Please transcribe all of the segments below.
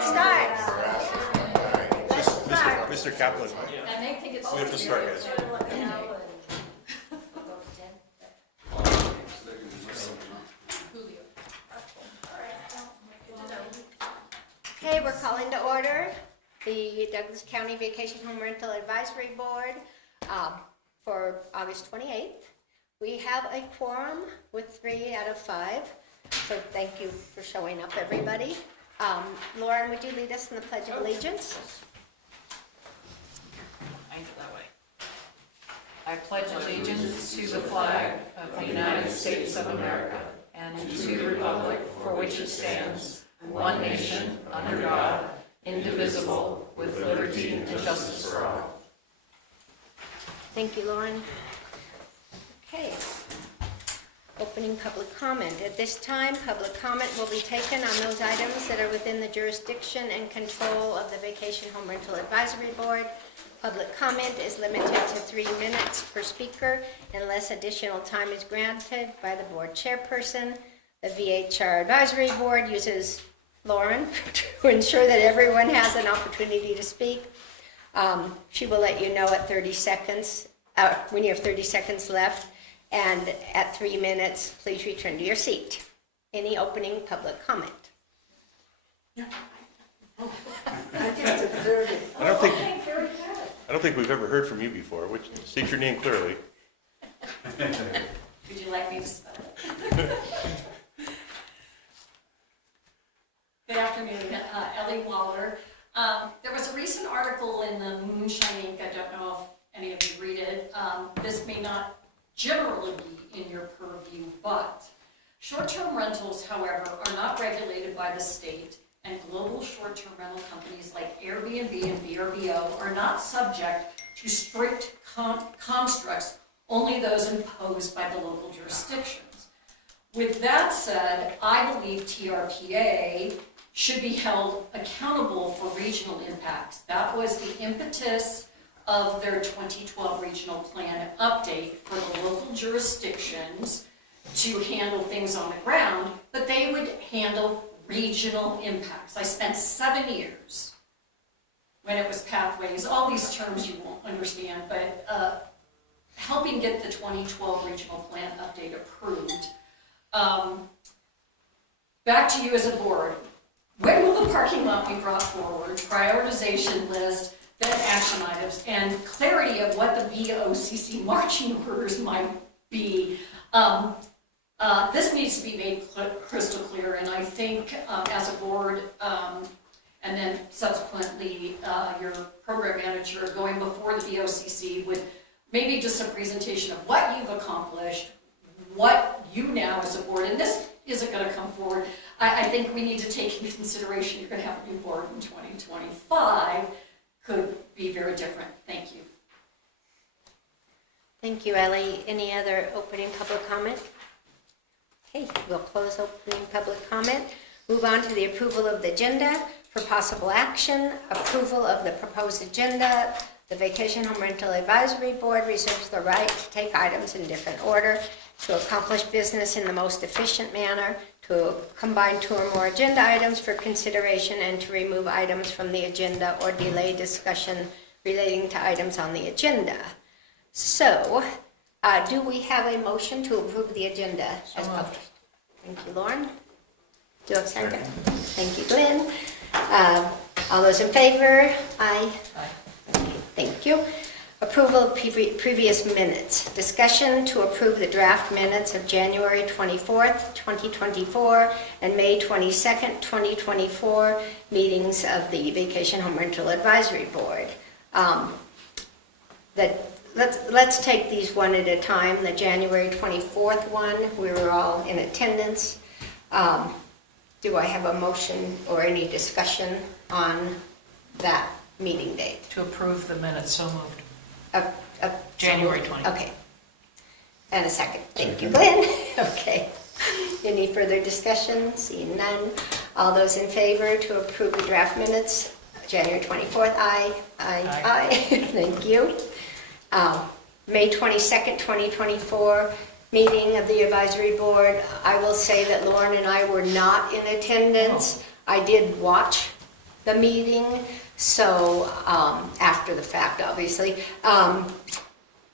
Starts. Let's start. Mr. Kaplan, And they think it's. we have to start, guys. Okay, we're calling to order the Douglas County Vacation Home Rental Advisory Board for August 28th. We have a quorum with 3 out of 5, so thank you for showing up, everybody. Lauren, would you lead us in the Pledge of Allegiance? I go that way. I pledge allegiance to the flag of the United States of America and to the republic for which it stands, one nation, under God, indivisible, with liberty and justice for all. Thank you, Lauren. Okay. Opening public comment. At this time, public comment will be taken on those items that are within the jurisdiction and control of the Vacation Home Rental Advisory Board. Public comment is limited to 3 minutes per speaker unless additional time is granted by the board chairperson. The VHR Advisory Board uses Lauren to ensure that everyone has an opportunity to speak. She will let you know at 30 seconds, when you have 30 seconds left. And at 3 minutes, please return to your seat. Any opening public comment? I don't think we've ever heard from you before. State your name clearly. Would you like me to spell it? Good afternoon, Ellie Waller. There was a recent article in the Moonshine Inc. I don't know if any of you read it. This may not generally be in your purview, but short-term rentals, however, are not regulated by the state, and global short-term rental companies like Airbnb and VRBO are not subject to strict constructs, only those imposed by the local jurisdictions. With that said, I believe TRPA should be held accountable for regional impacts. That was the impetus of their 2012 regional plan update for the local jurisdictions to handle things on the ground, but they would handle regional impacts. I spent 7 years when it was pathways, all these terms you won't understand, but helping get the 2012 regional plan update approved. Back to you as a board. When will the parking lot be brought forward? Prioritization list, then action items, and clarity of what the VOCC marching orders might be. This needs to be made crystal clear, and I think as a board, and then subsequently your program manager going before the VOCC with maybe just a presentation of what you've accomplished, what you now as a board, and this isn't going to come forward. I think we need to take into consideration you're going to have a new board in 2025. Could be very different. Thank you. Thank you, Ellie. Any other opening public comment? Okay, we'll close opening public comment. Move on to the approval of the agenda for possible action. Approval of the proposed agenda. The Vacation Home Rental Advisory Board reserves the right to take items in different order, to accomplish business in the most efficient manner, to combine 2 or more agenda items for consideration, and to remove items from the agenda or delay discussion relating to items on the agenda. So, do we have a motion to approve the agenda as published? Thank you, Lauren. Do you have a second? Thank you, Glenn. All those in favor? Aye. Thank you. Approval of previous minutes. Discussion to approve the draft minutes of January 24th, 2024 and May 22nd, 2024 meetings of the Vacation Home Rental Advisory Board. Let's take these one at a time. The January 24th one, we were all in attendance. Do I have a motion or any discussion on that meeting date? To approve the minutes, so moved. Of January 20th. Okay. And a second. Thank you, Glenn. Okay. Any further discussion? Seeing none. All those in favor to approve the draft minutes, January 24th, aye. Aye. Thank you. May 22nd, 2024, meeting of the advisory board. I will say that Lauren and I were not in attendance. I did watch the meeting, so, after the fact, obviously.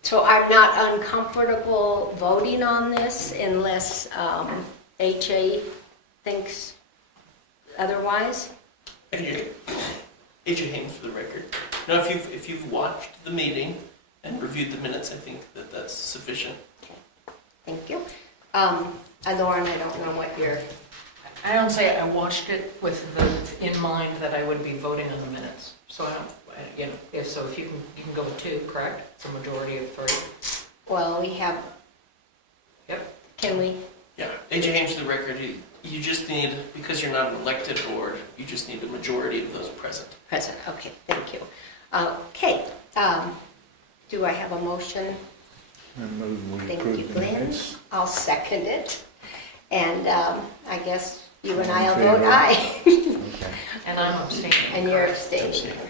So I'm not uncomfortable voting on this unless HA thinks otherwise. AJ Haynes for the record. Now, if you've watched the meeting and reviewed the minutes, I think that that's sufficient. Thank you. Lauren, I don't know what you're... I don't say I watched it with the, in mind that I would be voting on the minutes. So I don't, you know, if you can go with 2, correct? It's a majority of 3. Well, we have... Yep. Can we? Yeah, AJ Haynes for the record, you just need, because you're not an elected board, you just need a majority of those present. Present, okay, thank you. Okay, do I have a motion? I move we Thank approve you, the Glenn. minutes. I'll second it. And I guess you and All in I will vote favor? aye. Okay. And I'm abstaining. And you're abstaining. Abstaining. Okay.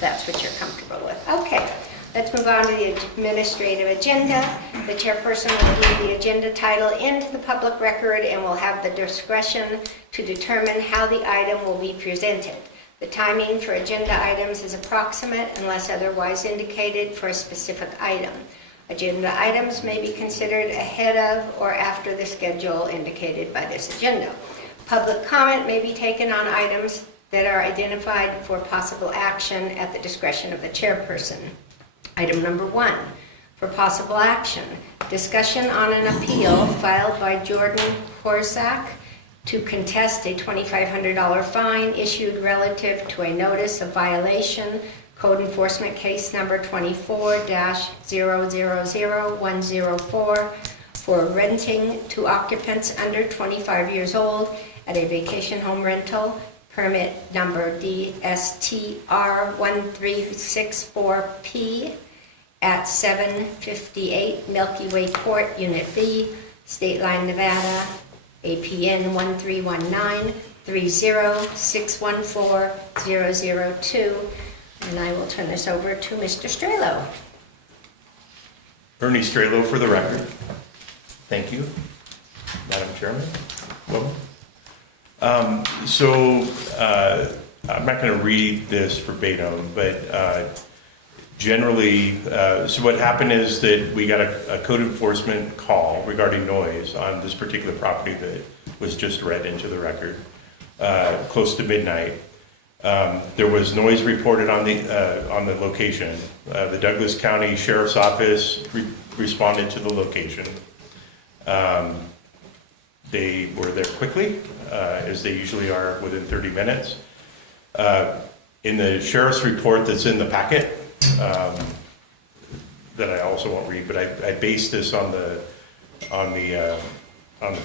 That's what you're comfortable with. Okay, let's move on to the administrative agenda. The chairperson will read the agenda title into the public record and will have the discretion to determine how the item will be presented. The timing for agenda items is approximate unless otherwise indicated for a specific item. Agenda items may be considered ahead of or after the schedule indicated by this agenda. Public comment may be taken on items that are identified for possible action at the discretion of the chairperson. Item number 1, for possible action, discussion on an appeal filed by Jordan Korsak to contest a $2,500 fine issued relative to a notice of violation, code enforcement case number 24-000104, for renting to occupants under 25 years old at a vacation home rental, permit number DSTR1364P at 758 Milky Way Court, Unit B, State Line, Nevada, APN 1319306140002, and I will turn this over to Mr. Strelo. Ernie Strelo for the record. Thank you, Madam Chairman. Welcome. I'm not going to read this verbatim, but generally, so what happened is that we got a code enforcement call regarding noise on this particular property that was just read into the record, close to midnight. There was noise reported on the location. The Douglas County Sheriff's Office responded to the location. They were there quickly, as they usually are within 30 minutes. In the sheriff's report that's in the packet, that I also won't read, but I based this on the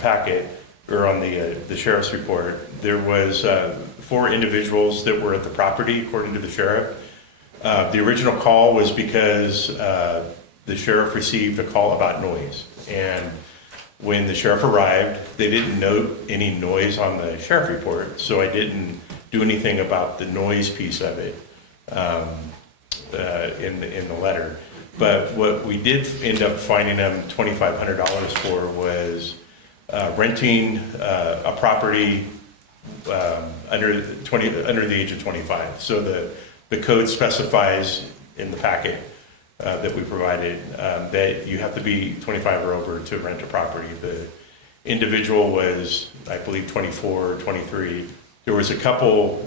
packet, or on the sheriff's report. There was 4 individuals that were at the property, according to the sheriff. The original call was because the sheriff received a call about noise, and when the sheriff arrived, they didn't note any noise on the sheriff report, so I didn't do anything about the noise piece of it in the letter. But what we did end up finding them $2,500 for was renting a property under the age of 25. So the code specifies in the packet that we provided that you have to be 25 or over to rent a property. The individual was, I believe, 24 or 23. There was a couple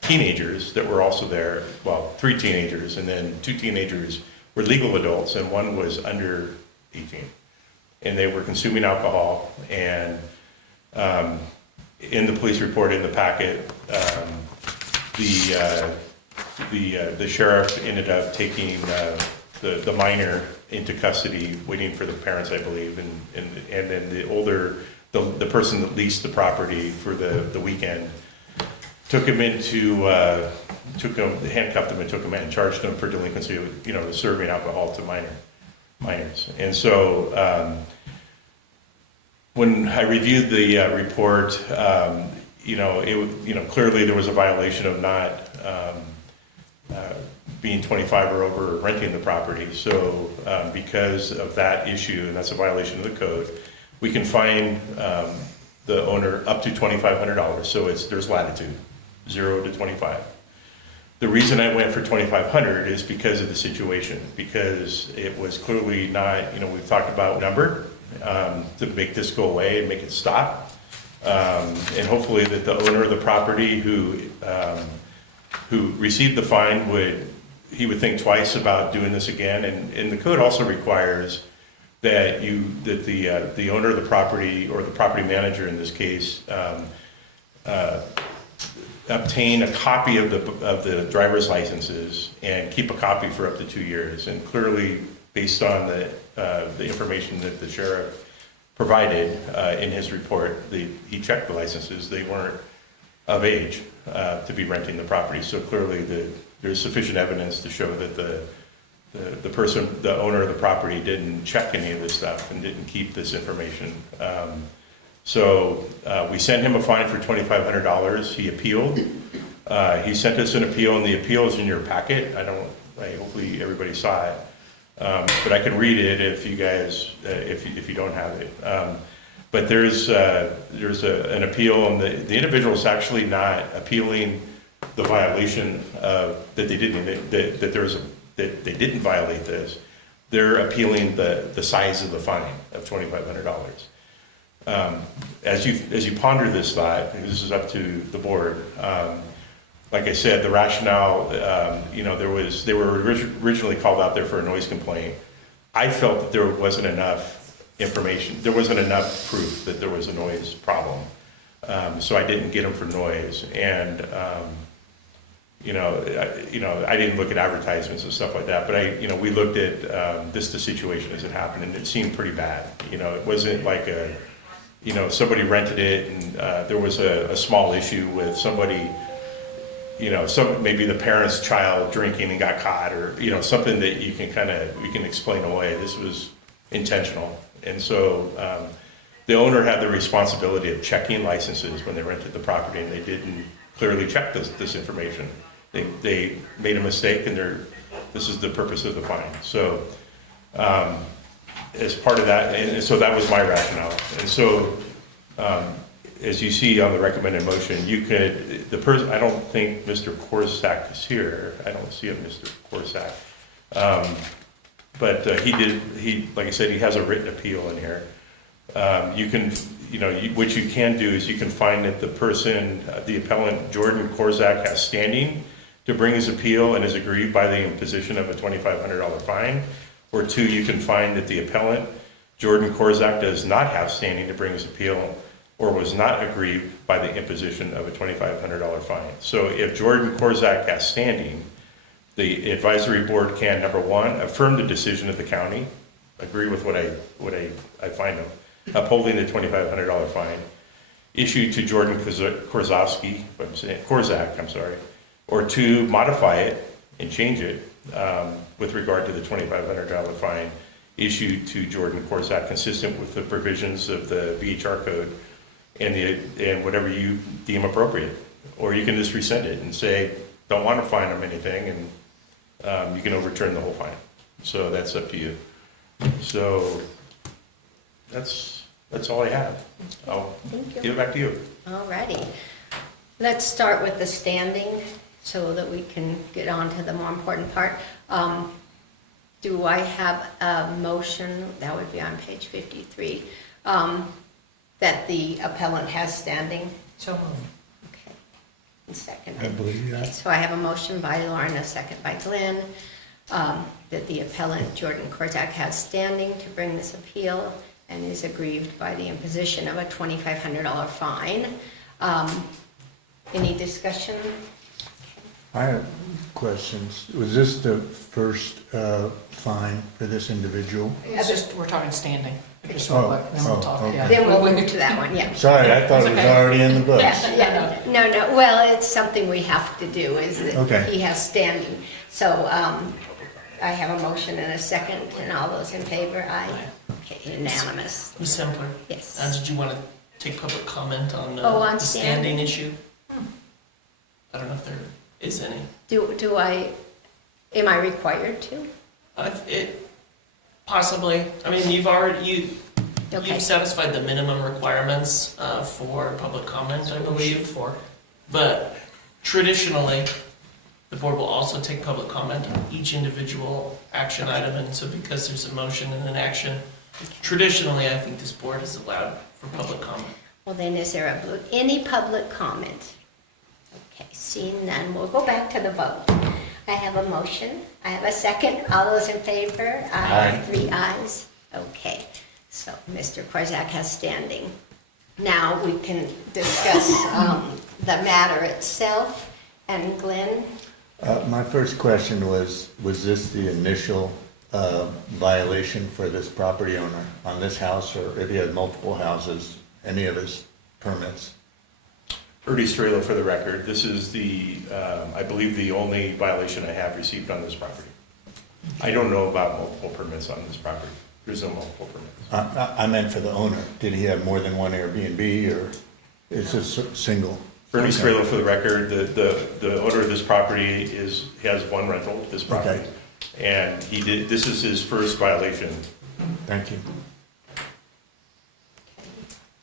teenagers that were also there, well, 3 teenagers, and then 2 teenagers were legal adults, and 1 was under 18. And they were consuming alcohol, and in the police report in the packet, the sheriff ended up taking the minor into custody, waiting for the parents, I believe, and then the person that leased the property for the weekend handcuffed him and took him in and charged him for delinquency of, serving alcohol to minors. And so when I reviewed the report, clearly there was a violation of not being 25 or over renting the property. So because of that issue, and that's a violation of the code, we can fine the owner up to $2,500. So there's latitude, 0 to 25. The reason I went for 2,500 is because of the situation, because it was clearly not, we've talked about number to make this go away and make it stop. And hopefully that the owner of the property who received the fine would think twice about doing this again. And the code also requires that the owner of the property, or the property manager in this case, obtain a copy of the driver's licenses and keep a copy for up to 2 years. And clearly, based on the information that the sheriff provided in his report, he checked the licenses. They weren't of age to be renting the property. So clearly, there's sufficient evidence to show that the owner of the property didn't check any of this stuff and didn't keep this information. So we sent him a fine for $2,500. He appealed. He sent us an appeal, and the appeal is in your packet. Hopefully everybody saw it, but I can read it if you guys, if you don't have it. But there's an appeal, and the individual is actually not appealing the violation that they didn't violate this. They're appealing the size of the fine of $2,500. As you ponder this thought, and this is up to the board, like I said, the rationale, they were originally called out there for a noise complaint. I felt that there wasn't enough information, there wasn't enough proof that there was a noise problem. So I didn't get them for noise. And, I didn't look at advertisements and stuff like that, but we looked at the situation as it happened, and it seemed pretty bad. It wasn't like somebody rented it and there was a small issue with somebody, maybe the parent's child drinking and got caught, or, something that you can explain away. This was intentional. And so the owner had the responsibility of checking licenses when they rented the property, and they didn't clearly check this information. They made a mistake, and this is the purpose of the fine. So as part of that, and so that was my rationale. And so as you see on the recommended motion, I don't think Mr. Korsak is here. I don't see a Mr. Korsak. But like I said, he has a written appeal in here. What you can do is you can find that the appellant, Jordan Korsak, has standing to bring his appeal and is aggrieved by the imposition of a $2,500 fine. Or 2, you can find that the appellant, Jordan Korsak, does not have standing to bring his appeal or was not aggrieved by the imposition of a $2,500 fine. So if Jordan Korsak has standing, the advisory board can, number 1, affirm the decision of the county, agree with what I find them, upholding the $2,500 fine, issued to Jordan Korsak, or 2, modify it and change it with regard to the $2,500 fine issued to Jordan Korsak, consistent with the provisions of the VHR code and whatever you deem appropriate. Or you can just rescind it and say, don't want to fine them anything, and you can overturn the whole fine. So that's up to you. So that's all I have. I'll Thank you. give it back to you. All righty. Let's start with the standing so that we can get on to the more important part. Do I have a motion, that would be on page 53, that the appellant has standing? So moved. Okay. And second. I believe Okay, that. so I have a motion by Lauren, a second by Glenn, that the appellant, Jordan Korsak, has standing to bring this appeal and is aggrieved by the imposition of a $2,500 fine. Any discussion? I have questions. Was this the first fine for this individual? It's just, we're talking standing. I just Oh, want to, then we'll talk, okay. yeah. Then we'll move to that one, yeah. Sorry, I thought it was Okay. already in the books. Yeah, no, well, it's something we have to do, is Okay. that he has standing. So I have a motion and a second, and all those in favor, aye. Okay, unanimous, Ms. Sempler, yes. did you want to take public comment on Oh, on the standing standing? issue? I don't know if there is any. Am I required to? Possibly. I mean, Okay. You've satisfied the minimum requirements for public comment, I believe. For. But traditionally, the board will also take public comment on each individual action item, and so because there's a motion and an action, traditionally, I think this board is allowed for public comment. Well, then, is there any public comment? Okay, seeing none, we'll go back to the vote. I have a motion. I have a second. All those in favor? Aye. 3 ayes. Okay, so Mr. Korzak has standing. Now we can discuss the matter itself. And Glenn? My first question was this the initial violation for this property owner on this house, or if he had multiple houses, any of his permits? Ernie Strelo for the record. This is the, I believe, the only violation I have received on this property. I don't know about multiple permits on this property. There's no multiple permits. I meant for the owner. Did he have more than one Airbnb, or is this single? Ernie Okay. Strelo for the record. The owner of this property has one rental, this property. Okay. And this is his first violation. Thank you.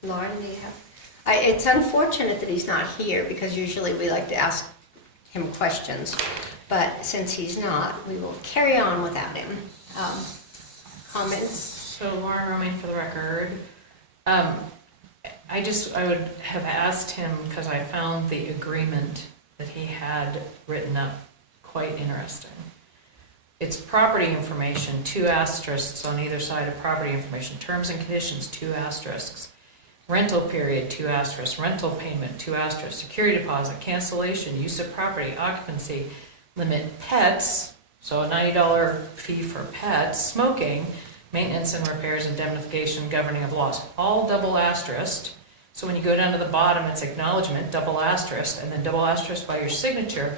Lauren, do you have? It's unfortunate that he's not here, because usually we like to ask him questions. But since he's not, we will carry on without him. Comments? So Lauren Romaine for the record. I would have asked him, because I found the agreement that he had written up quite interesting. It's property information, 2 asterisks on either side of property information. Terms and conditions, 2 asterisks. Rental period, 2 asterisks. Rental payment, 2 asterisks. Security deposit, cancellation, use of property, occupancy, limit pets, so a $90 fee for pets, smoking, maintenance and repairs, indemnification, governing of loss, all double asterisked. So when you go down to the bottom, it's acknowledgement, double asterisk, and then double asterisk by your signature.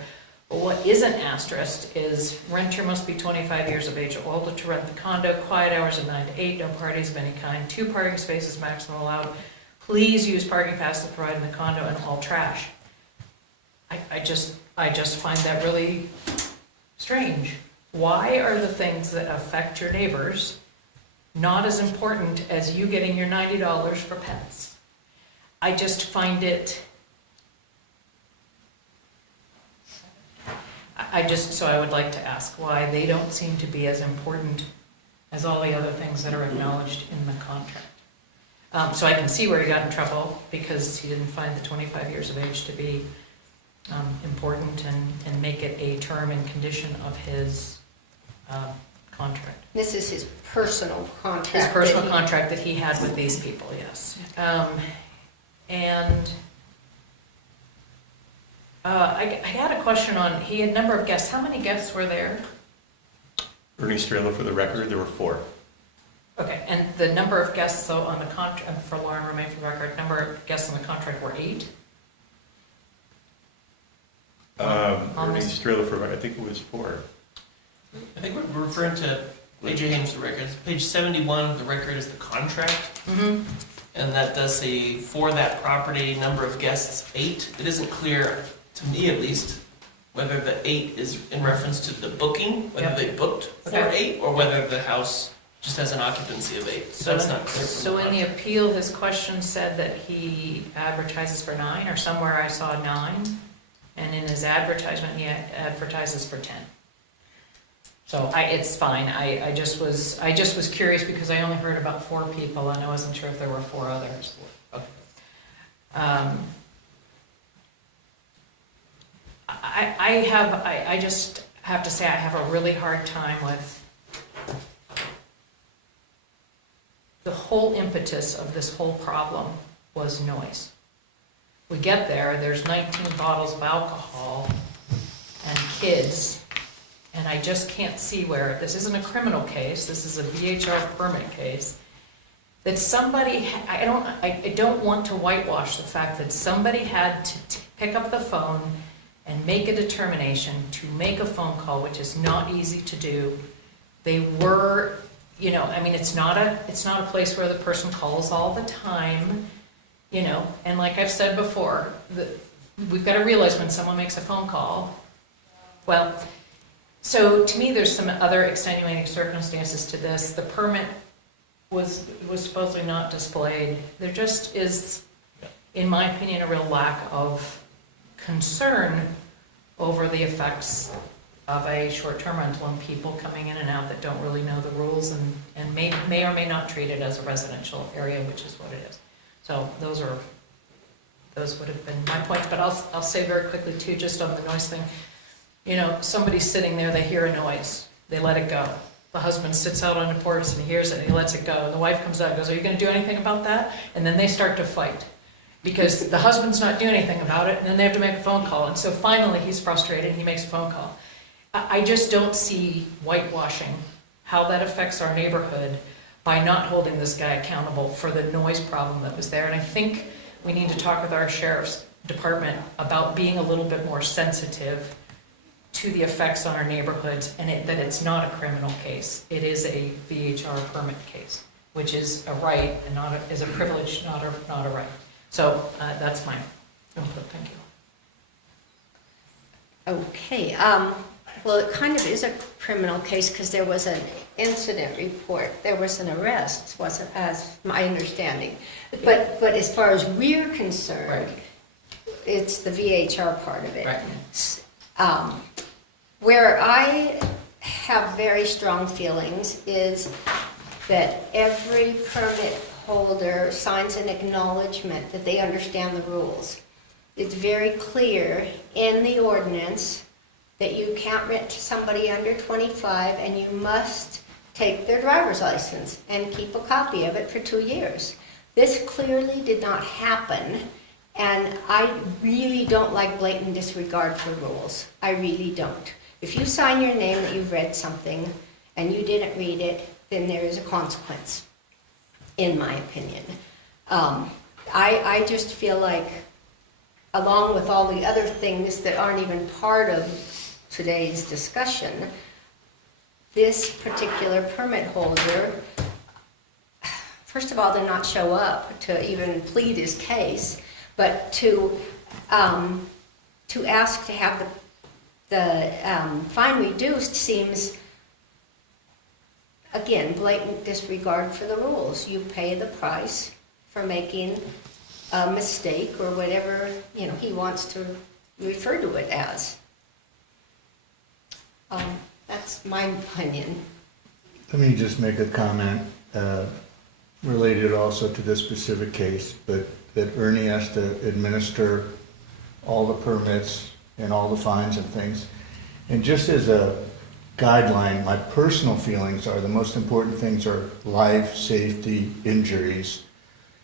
But what isn't asterisked is renter must be 25 years of age or older to rent the condo, quiet hours of 9 to 8, no parties of any kind, 2 parking spaces maximum allowed. Please use parking passes provided in the condo and haul trash. I just find that really strange. Why are the things that affect your neighbors not as important as you getting your $90 for pets? I just find it, so I would like to ask why they don't seem to be as important as all the other things that are acknowledged in the contract. So I can see where he got in trouble, because he didn't find the 25 years of age to be important and make it a term and condition of his contract. This is his personal contract. His personal that he- contract that he had with these people, yes. And I had a question on, he had number of guests. How many guests were there? Ernie Strelo for the record, there were 4. Okay, and the number of guests, though, on the contract, for Lauren Romaine for the record, number of guests on the contract were 8? On Ernie this- Strelo for, I think it was 4. I think we're referring to AJ Hames, the record. Page 71 of the record is the contract, Mm-hmm. and that does say for that property, number of guests 8. It isn't clear, to me at least, whether the 8 is in reference to the booking, whether Yep. they booked for Okay. 8, or whether the house just has an occupancy of 8. So that's not clear from So the in the appeal, his question said that he advertises for 9, or somewhere I saw 9, and in his advertisement, he advertises for 10. So it's fine, I just was curious, because I only heard about 4 people, and I wasn't sure if there were 4 others. Okay. I just have to say, I have a really hard time with the whole impetus of this whole problem was noise. We get there, there's 19 bottles of alcohol and kids, and I just can't see where, this isn't a criminal case, this is a VHR permit case, that somebody, I don't want to whitewash the fact that somebody had to pick up the phone and make a determination to make a phone call, which is not easy to do. They were, it's not a place where the person calls all the time, and like I've said before, we've got to realize when someone makes a phone call. Well, so to me, there's some other extenuating circumstances to this. The permit was supposedly not displayed. There just is, in my opinion, a real lack of concern over the effects of a short-term rental and people coming in and out that don't really know the rules and may or may not treat it as a residential area, which is what it is. So those would have been my points, but I'll say very quickly too, just on the noise thing. You know, somebody's sitting there, they hear a noise, they let it go. The husband sits out on the porch and he hears it and he lets it go. And the wife comes out and goes, "Are you gonna do anything about that?" And then they start to fight because the husband's not doing anything about it, and then they have to make a phone call. And so finally he's frustrated and he makes a phone call. I just don't see whitewashing how that affects our neighborhood by not holding this guy accountable for the noise problem that was there. And I think we need to talk with our sheriff's department about being a little bit more sensitive to the effects on our neighborhoods, and that it's not a criminal case. It is a VHR permit case, which is a right and is a privilege, not a right. So that's my input. Thank you. Okay, well, it kind of is a criminal case because there was an incident report. There was an arrest, wasn't, as my understanding. But as far as we're concerned, it's the VHR part of it. Right. Where I have very strong feelings is that every permit holder signs an acknowledgement that they understand the rules. It's very clear in the ordinance that you can't rent to somebody under 25 and you must take their driver's license and keep a copy of it for 2 years. This clearly did not happen, and I really don't like blatant disregard for rules. I really don't. If you sign your name that you've read something and you didn't read it, then there is a consequence, in my opinion. I just feel like, along with all the other things that aren't even part of today's discussion, this particular permit holder, first of all, did not show up to even plead his case, but to ask to have the fine reduced seems, again, blatant disregard for the rules. You pay the price for making a mistake or whatever, you know, he wants to refer to it as. That's my opinion. Let me just make a comment related also to this specific case, but that Ernie has to administer all the permits and all the fines and things. And just as a guideline, my personal feelings are the most important things are life, safety, injuries,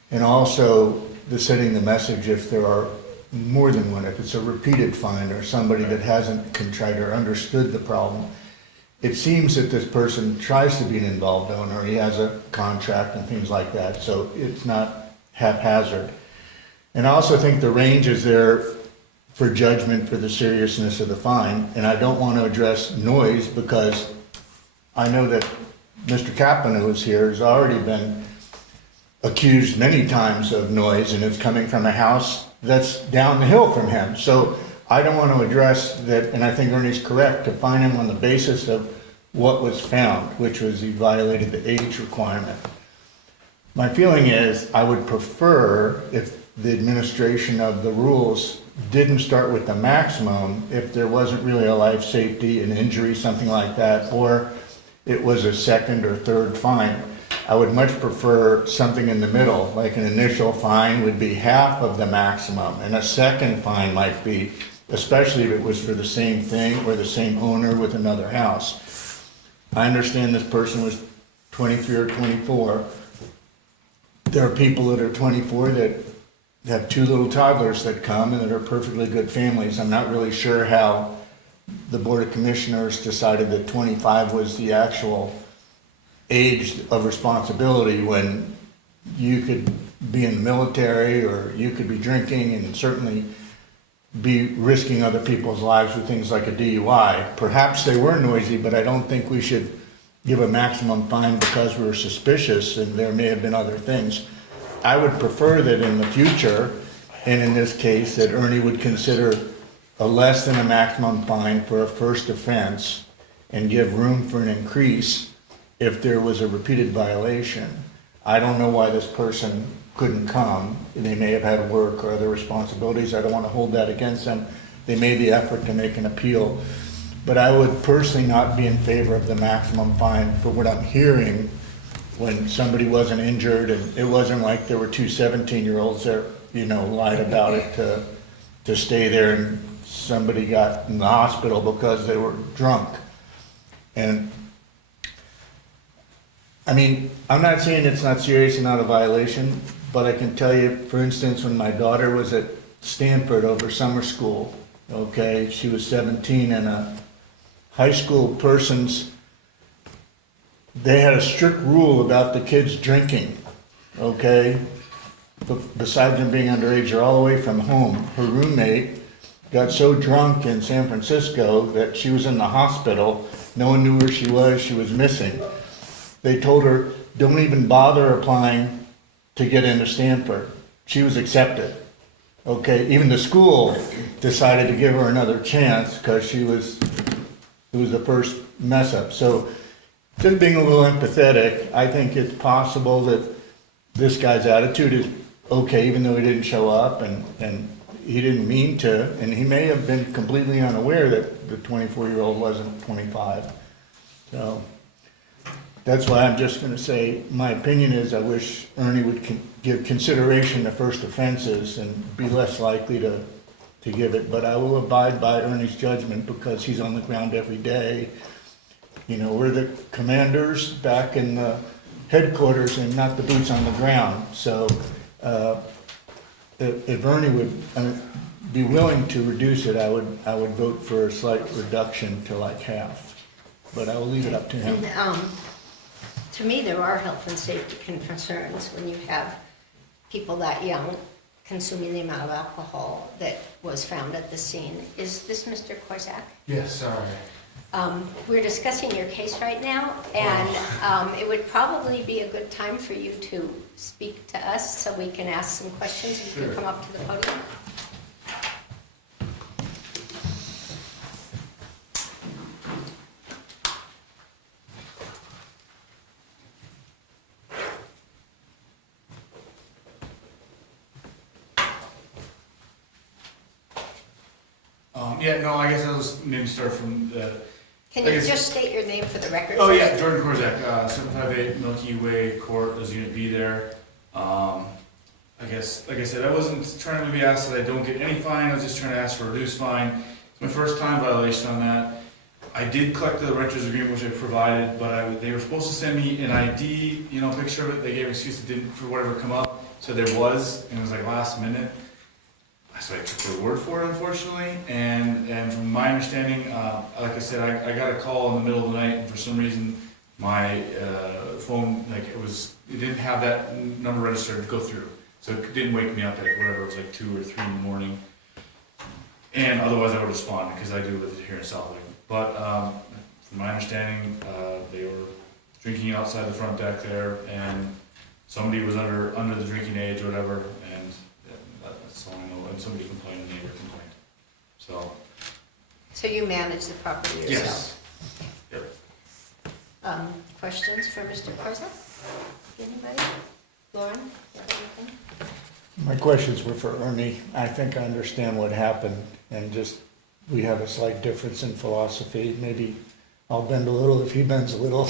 and also the setting the message if there are more than one, if it's a repeated fine or somebody that hasn't contrite or understood the problem. It seems that this person tries to be an involved owner, he has a contract and things like that, so it's not haphazard. And I also think the range is there for judgment for the seriousness of the fine, and I don't want to address noise because I know that Mr. Kaplan, who is here, has already been accused many times of noise, and it's coming from a house that's down the hill from him. So I don't want to address that, and I think Ernie's correct, to fine him on the basis of what was found, which was he violated the age requirement. My feeling is I would prefer if the administration of the rules didn't start with the maximum if there wasn't really a life safety, an injury, something like that, or it was a second or third fine. I would much prefer something in the middle, like an initial fine would be half of the maximum, and a second fine might be, especially if it was for the same thing or the same owner with another house. I understand this person was 23 or 24. There are people that are 24 that have 2 little toddlers that come and that are perfectly good families. I'm not really sure how the Board of Commissioners decided that 25 was the actual age of responsibility when you could be in the military or you could be drinking and certainly be risking other people's lives with things like a DUI. Perhaps they were noisy, but I don't think we should give a maximum fine because we were suspicious and there may have been other things. I would prefer that in the future, and in this case, that Ernie would consider a less than a maximum fine for a first offense and give room for an increase if there was a repeated violation. I don't know why this person couldn't come. They may have had work or other responsibilities. I don't want to hold that against them. They made the effort to make an appeal. But I would personally not be in favor of the maximum fine for what I'm hearing when somebody wasn't injured, and it wasn't like there were two 17-year-olds that, lied about it to stay there, and somebody got in the hospital because they were drunk. And I mean, I'm not saying it's not serious and not a violation, but I can tell you, for instance, when my daughter was at Stanford over summer school, okay, she was 17, and a high school they had a strict rule about the kids drinking, okay? Besides them being underage, they're all the way from home. Her roommate got so drunk in San Francisco that she was in the hospital. No one knew where she was missing. They told her, don't even bother applying to get into Stanford. She was accepted. Okay, even the school decided to give her another chance because it was the first mess up. So just being a little empathetic, I think it's possible that this guy's attitude is okay, even though he didn't show up and he didn't mean to, and he may have been completely unaware that the 24-year-old wasn't 25. So that's why I'm just going to say, my opinion is I wish Ernie would give consideration to first offenses and be less likely to give it. But I will abide by Ernie's judgment because he's on the ground every day. We're the commanders back in the headquarters and not the boots on the ground. So if Ernie would be willing to reduce it, I would vote for a slight reduction to like half. But I will leave it up to him. And, to me, there are health and safety concerns when you have people that young consuming the amount of alcohol that was found at the scene. Is this Mr. Korzak? Yes, sorry. We're discussing your case right now, and it would probably be a good time for you to speak to us so we can ask some questions. If you Sure. can come up to the podium. I guess I'll just maybe start from the. Can you I guess- just state your name for the record? Oh, yeah, Jordan Korzak, 758 Milky Way Court, there's Unit B there. I guess, like I said, I wasn't trying to maybe ask that I don't get any fine, I was just trying to ask for a reduced fine. It's my first time violation on that. I did collect the renter's agreement, which I provided, but they were supposed to send me an ID, picture of it. They gave an excuse it didn't, for whatever, come up. So there was, and it was like last minute. So I took their word for it, unfortunately, and from my understanding, like I said, I got a call in the middle of the night, and for some reason, my phone, it didn't have that number registered to go through, so it didn't wake me up at whatever, it was like 2 or 3 in the morning, and otherwise I would respond, because I do live here in South Lake. But from my understanding, they were drinking outside the front deck there, and somebody was under the drinking age or whatever, and that's all I know, and somebody complained, and neighbor complained. So you manage the property yourself? Yes. Yep. Questions for Mr. Korzak? Anybody? Lauren, you have anything? My questions were for Ernie. I think I understand what happened, and just, we have a slight difference in philosophy. Maybe I'll bend a little if he bends a little.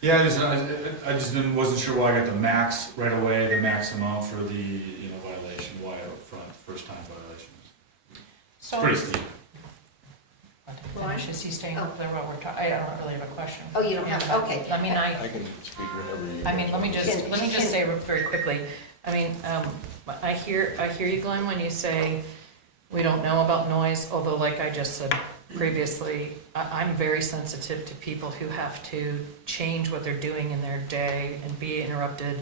Yeah, I just wasn't sure why I got the max right away, the max amount for the, violation, why up front, first time violations. It's So, pretty steep. is he staying up there while we're talking? I don't really have a question. Oh, you don't have it, okay. I mean, I can speak whenever you. let me just say very quickly, I hear you, Glenn, when you say we don't know about noise, although like I just said previously, I'm very sensitive to people who have to change what they're doing in their day and be interrupted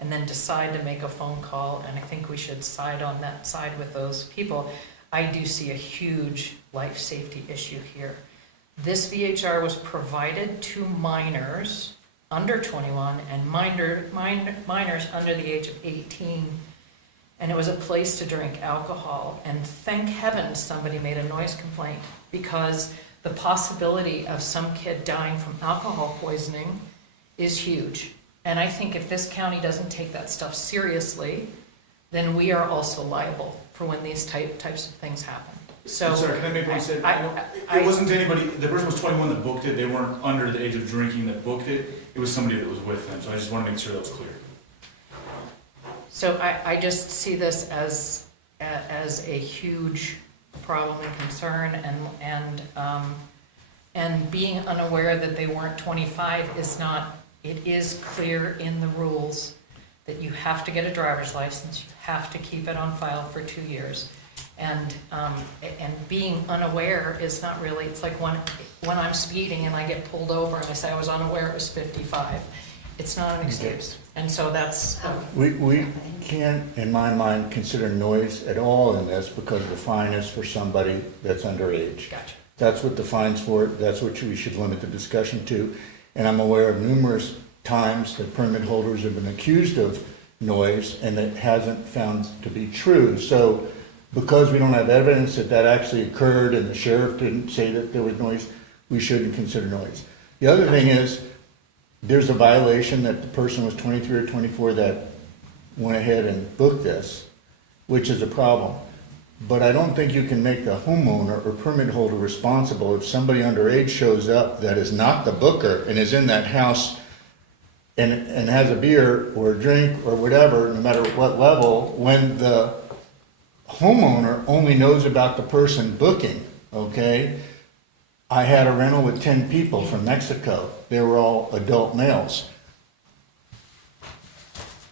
and then decide to make a phone call, and I think we should side on that side with those people. I do see a huge life safety issue here. This VHR was provided to minors under 21 and minors under the age of 18, and it was a place to drink alcohol. And thank heavens somebody made a noise complaint, because the possibility of some kid dying from alcohol poisoning is huge. And I think if this county doesn't take that stuff seriously, then we are also liable for when these types of things happen. So. Sorry, can I make one statement? I- It wasn't anybody, the person was 21 that booked it, they weren't under the age of drinking that booked it, it was somebody that was with them, so I just want to make sure that was clear. So I just see this as a huge problem and concern, and being unaware that they weren't 25 is not, it is clear in the rules that you have to get a driver's license, you have to keep it on file for 2 years. And being unaware is not really, it's like when I'm speeding and I get pulled over and I say I was unaware it was 55. It's not an excuse. And so that's, We can't, in my mind, consider noise at all in this because the fine is for somebody that's underage. gotcha. That's what the fine's for, that's what we should limit the discussion to. And I'm aware of numerous times that permit holders have been accused of noise and it hasn't found to be true. So because we don't have evidence that that actually occurred and the sheriff didn't say that there was noise, we shouldn't consider noise. The other thing is, there's a violation that the person was 23 or 24 that went ahead and booked this, which is a problem. But I don't think you can make the homeowner or permit holder responsible if somebody underage shows up that is not the booker and is in that house and has a beer or a drink or whatever, no matter what level, when the homeowner only knows about the person booking, okay? I had a rental with 10 people from Mexico. They were all adult males.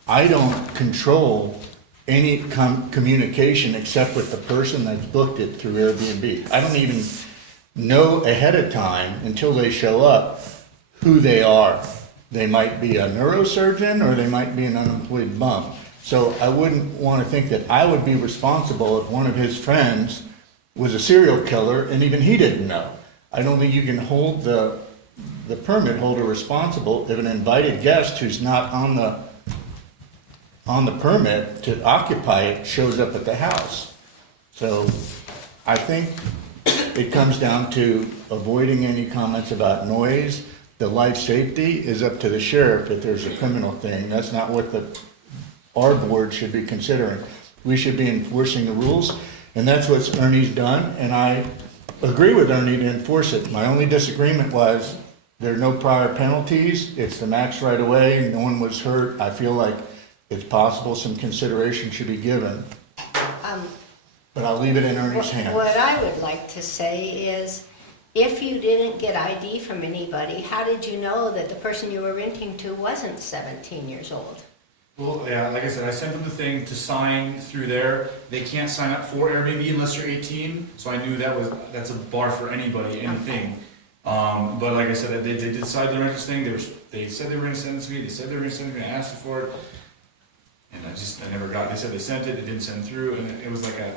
I don't control any communication except with the person that's booked it through Airbnb. I don't even know ahead of time until they show up who they are. They might be a neurosurgeon or they might be an unemployed bum. So I wouldn't want to think that I would be responsible if one of his friends was a serial killer and even he didn't know. I don't think you can hold the permit holder responsible if an invited guest who's not on the permit to occupy it shows up at the house. So I think it comes down to avoiding any comments about noise. The life safety is up to the sheriff if there's a criminal thing. That's not what our board should be considering. We should be enforcing the rules, and that's what Ernie's done, and I agree with Ernie to enforce it. My only disagreement was there are no prior penalties. It's the max right away. No one was hurt. I feel like it's possible some consideration should be given. But I'll leave it in Ernie's hands. What I would like to say is, if you didn't get ID from anybody, how did you know that the person you were renting to wasn't 17 years old? Well, yeah, like I said, I sent them the thing to sign through there. They can't sign up for Airbnb unless you're 18, so I knew that's a bar for anybody, anything. But like I said, they did decide their interest thing. They said they were gonna send it to me. They said they were gonna send it to me. I asked for it, and I never got. They said they sent it. It didn't send through, and it was like I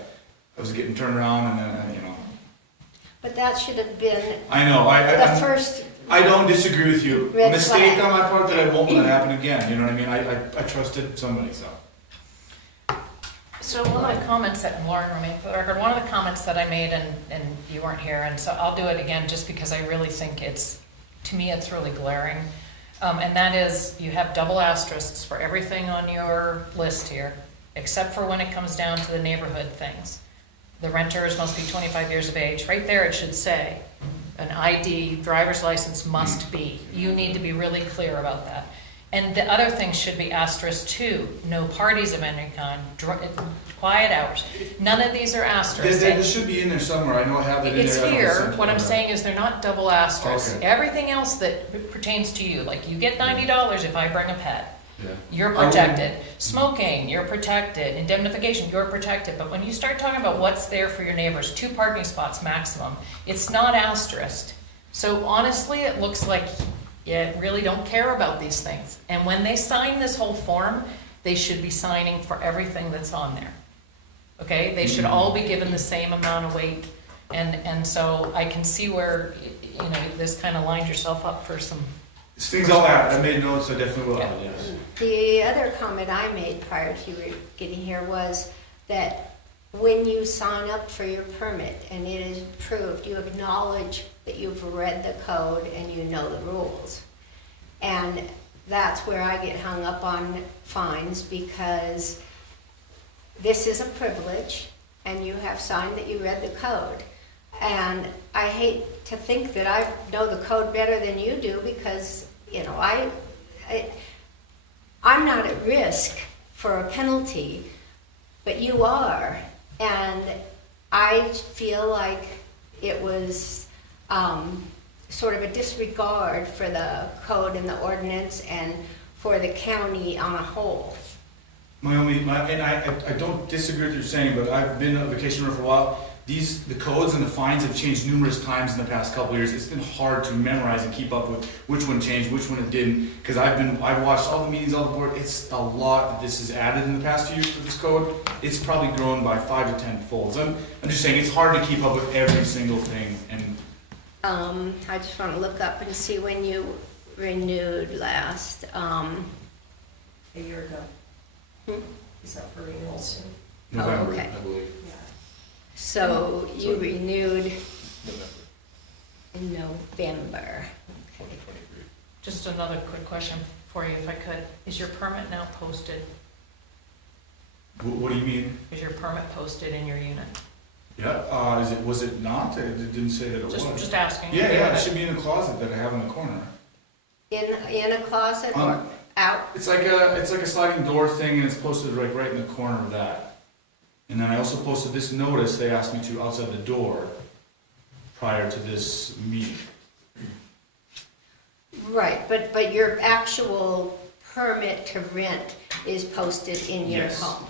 was getting turned around, and then you know. But that should have been I know. the first. I don't disagree with you. Red A mistake flag. on my part that I won't let happen again. You know what I mean? I trusted somebody, so. So one of the comments that, and Lauren, remain for the record, one of the comments that I made, and you weren't here, and so I'll do it again just because I really think to me, it's really glaring. And that is, you have double asterisks for everything on your list here, except for when it comes down to the neighborhood things. The renters must be 25 years of age. Right there it should say, an ID, driver's license must be. You need to be really clear about that. And the other thing should be asterisk 2, no parties of any kind, quiet hours. None of these are asterisks. This should be in there somewhere. I know I have it in there. It's I don't know if here, sent it what I'm or not. saying is they're not double asterisks. Okay. Everything else that pertains to you, like you get $90 if I bring a pet. Yeah. You're I protected. Smoking, you're protected. Indemnification, you're protected. But when you start talking about what's there for your neighbors, 2 parking spots maximum, it's not asterisked. So honestly, it looks like you really don't care about these things. And when they sign this whole form, they should be signing for everything that's on there. Okay? They should all be given the same amount of weight. And so I can see where, you know, this kind of lines yourself up for some. Things I'll add. I made notes. I definitely will add. Yes. The other comment I made prior to you getting here was that when you sign up for your permit and it is approved, you acknowledge that you've read the code and you know the rules. And that's where I get hung up on fines, because this is a privilege, and you have signed that you read the code. And I hate to think that I know the code better than you do, because, you know, I'm not at risk for a penalty, but you are. And I feel like it was sort of a disregard for the code and the ordinance and for the county on a whole. I don't disagree with what you're saying, but I've been a vacation owner for a while. The codes and the fines have changed numerous times in the past couple of years. It's been hard to memorize and keep up with which one changed, which one it didn't, because I've watched all the meetings, all the board. It's a lot that this has added in the past few years to this code. It's probably grown by 5 to 10 folds. I'm just saying it's hard to keep up with every single thing. And I just want to look up and see when you renewed last. A year ago. Is that for renewal soon? November, okay. I believe. Yeah. So you renewed November in November. 2023. Just another quick question for you, if I could. Is your permit now posted? What do you mean? Is your permit posted in your unit? Yeah. Was it not? It didn't say that it was. Just asking. Yeah. It should be in the closet that I have in the corner. In a closet or out? It's like a sliding door thing, and it's posted right in the corner of that. And then I also posted this notice they asked me to outside the door prior to this meeting. Right, but your actual permit to rent is posted in your Yes. home?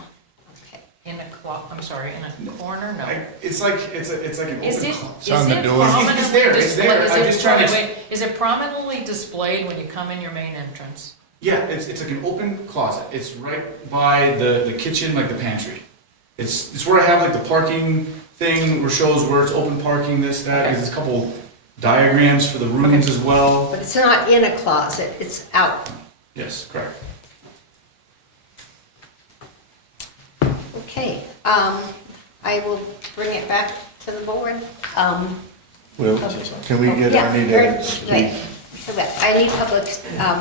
Okay. In a I'm sorry, in a corner? No. It's like an Is open it, closet. is on the it door. prominently It's there, it's displayed? there. Is I'm it just trying to- wait, is it prominently displayed when you come in your main entrance? Yeah, it's like an open closet. It's right by the kitchen, like the pantry. It's where I have like the parking thing where shows where it's open parking, this, that. Okay. There's a couple diagrams for the rooms as well. But it's not in a closet, it's out. Yes, correct. Okay, I will bring it back to the board. Well, can we get Yeah, Ernie or- to speak? wait, I need public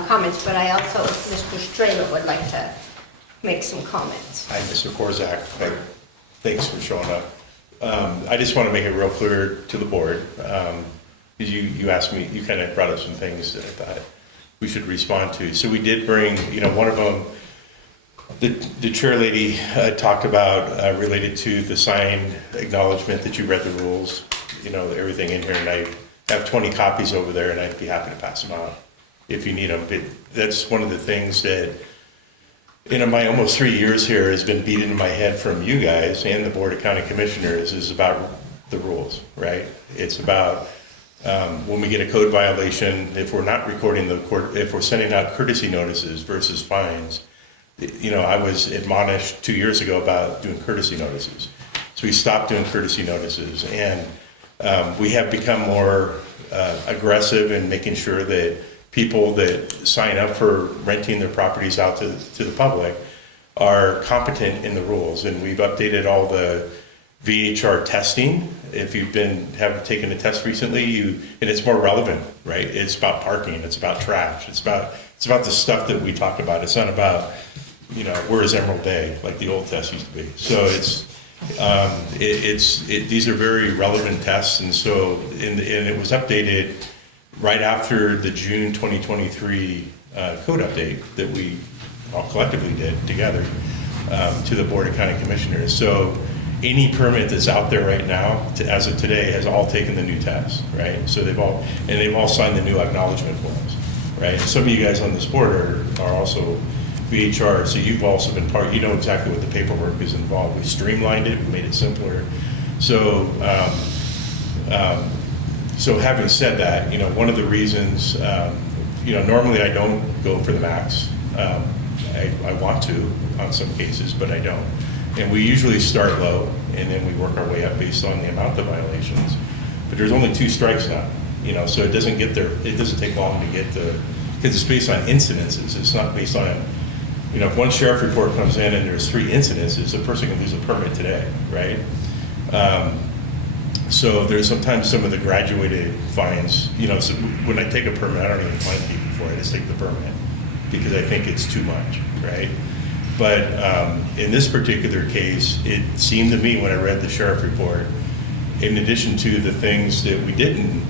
comments, but I also, Mr. Strela would like to make some comments. Hi, Mr. Korzak. Thanks for showing up. I just want to make it real clear to the board, because you asked me, you kind of brought up some things that I thought we should respond to. So we did bring, one of them, the chair lady talked about related to the signed acknowledgement that you read the rules, everything in here, and I have 20 copies over there, and I'd be happy to pass them out if you need them. But that's one of the things that, in my almost 3 years here, has been beat into my head from you guys and the Board of County Commissioners, is about the rules, right? It's about when we get a code violation, if we're not recording if we're sending out courtesy notices versus fines. I was admonished 2 years ago about doing courtesy notices. So we stopped doing courtesy notices, and we have become more aggressive in making sure that people that sign up for renting their properties out to the public are competent in the rules. And we've updated all the VHR testing. If you've have taken a test recently, and it's more relevant, right? It's about parking, it's about trash, it's about the stuff that we talk about. It's not about, where is Emerald Bay, like the old test used to be. So these are very relevant tests, and so, and it was updated right after the June 2023 code update that we all collectively did together to the Board of County Commissioners. So any permit that's out there right now, as of today, has all taken the new test, right? So they've all signed the new acknowledgement forms, right? Some of you guys on this board are also VHR, so you've also been you know exactly what the paperwork is involved. We streamlined it, we made it simpler. So, so having said that, one of the reasons, normally I don't go for the max. I want to on some cases, but I don't. And we usually start low, and then we work our way up based on the amount of violations. But there's only 2 strikes now, so it doesn't get there. It doesn't take long to get because it's based on incidences. It's not based on, if one sheriff report comes in and there's 3 incidences, the person can lose a permit today, right? So there's sometimes some of the graduated fines, so when I take a permit, I don't even fine people for it, I just take the permit, because I think it's too much, right? But in this particular case, it seemed to me when I read the sheriff report, in addition to the things that we didn't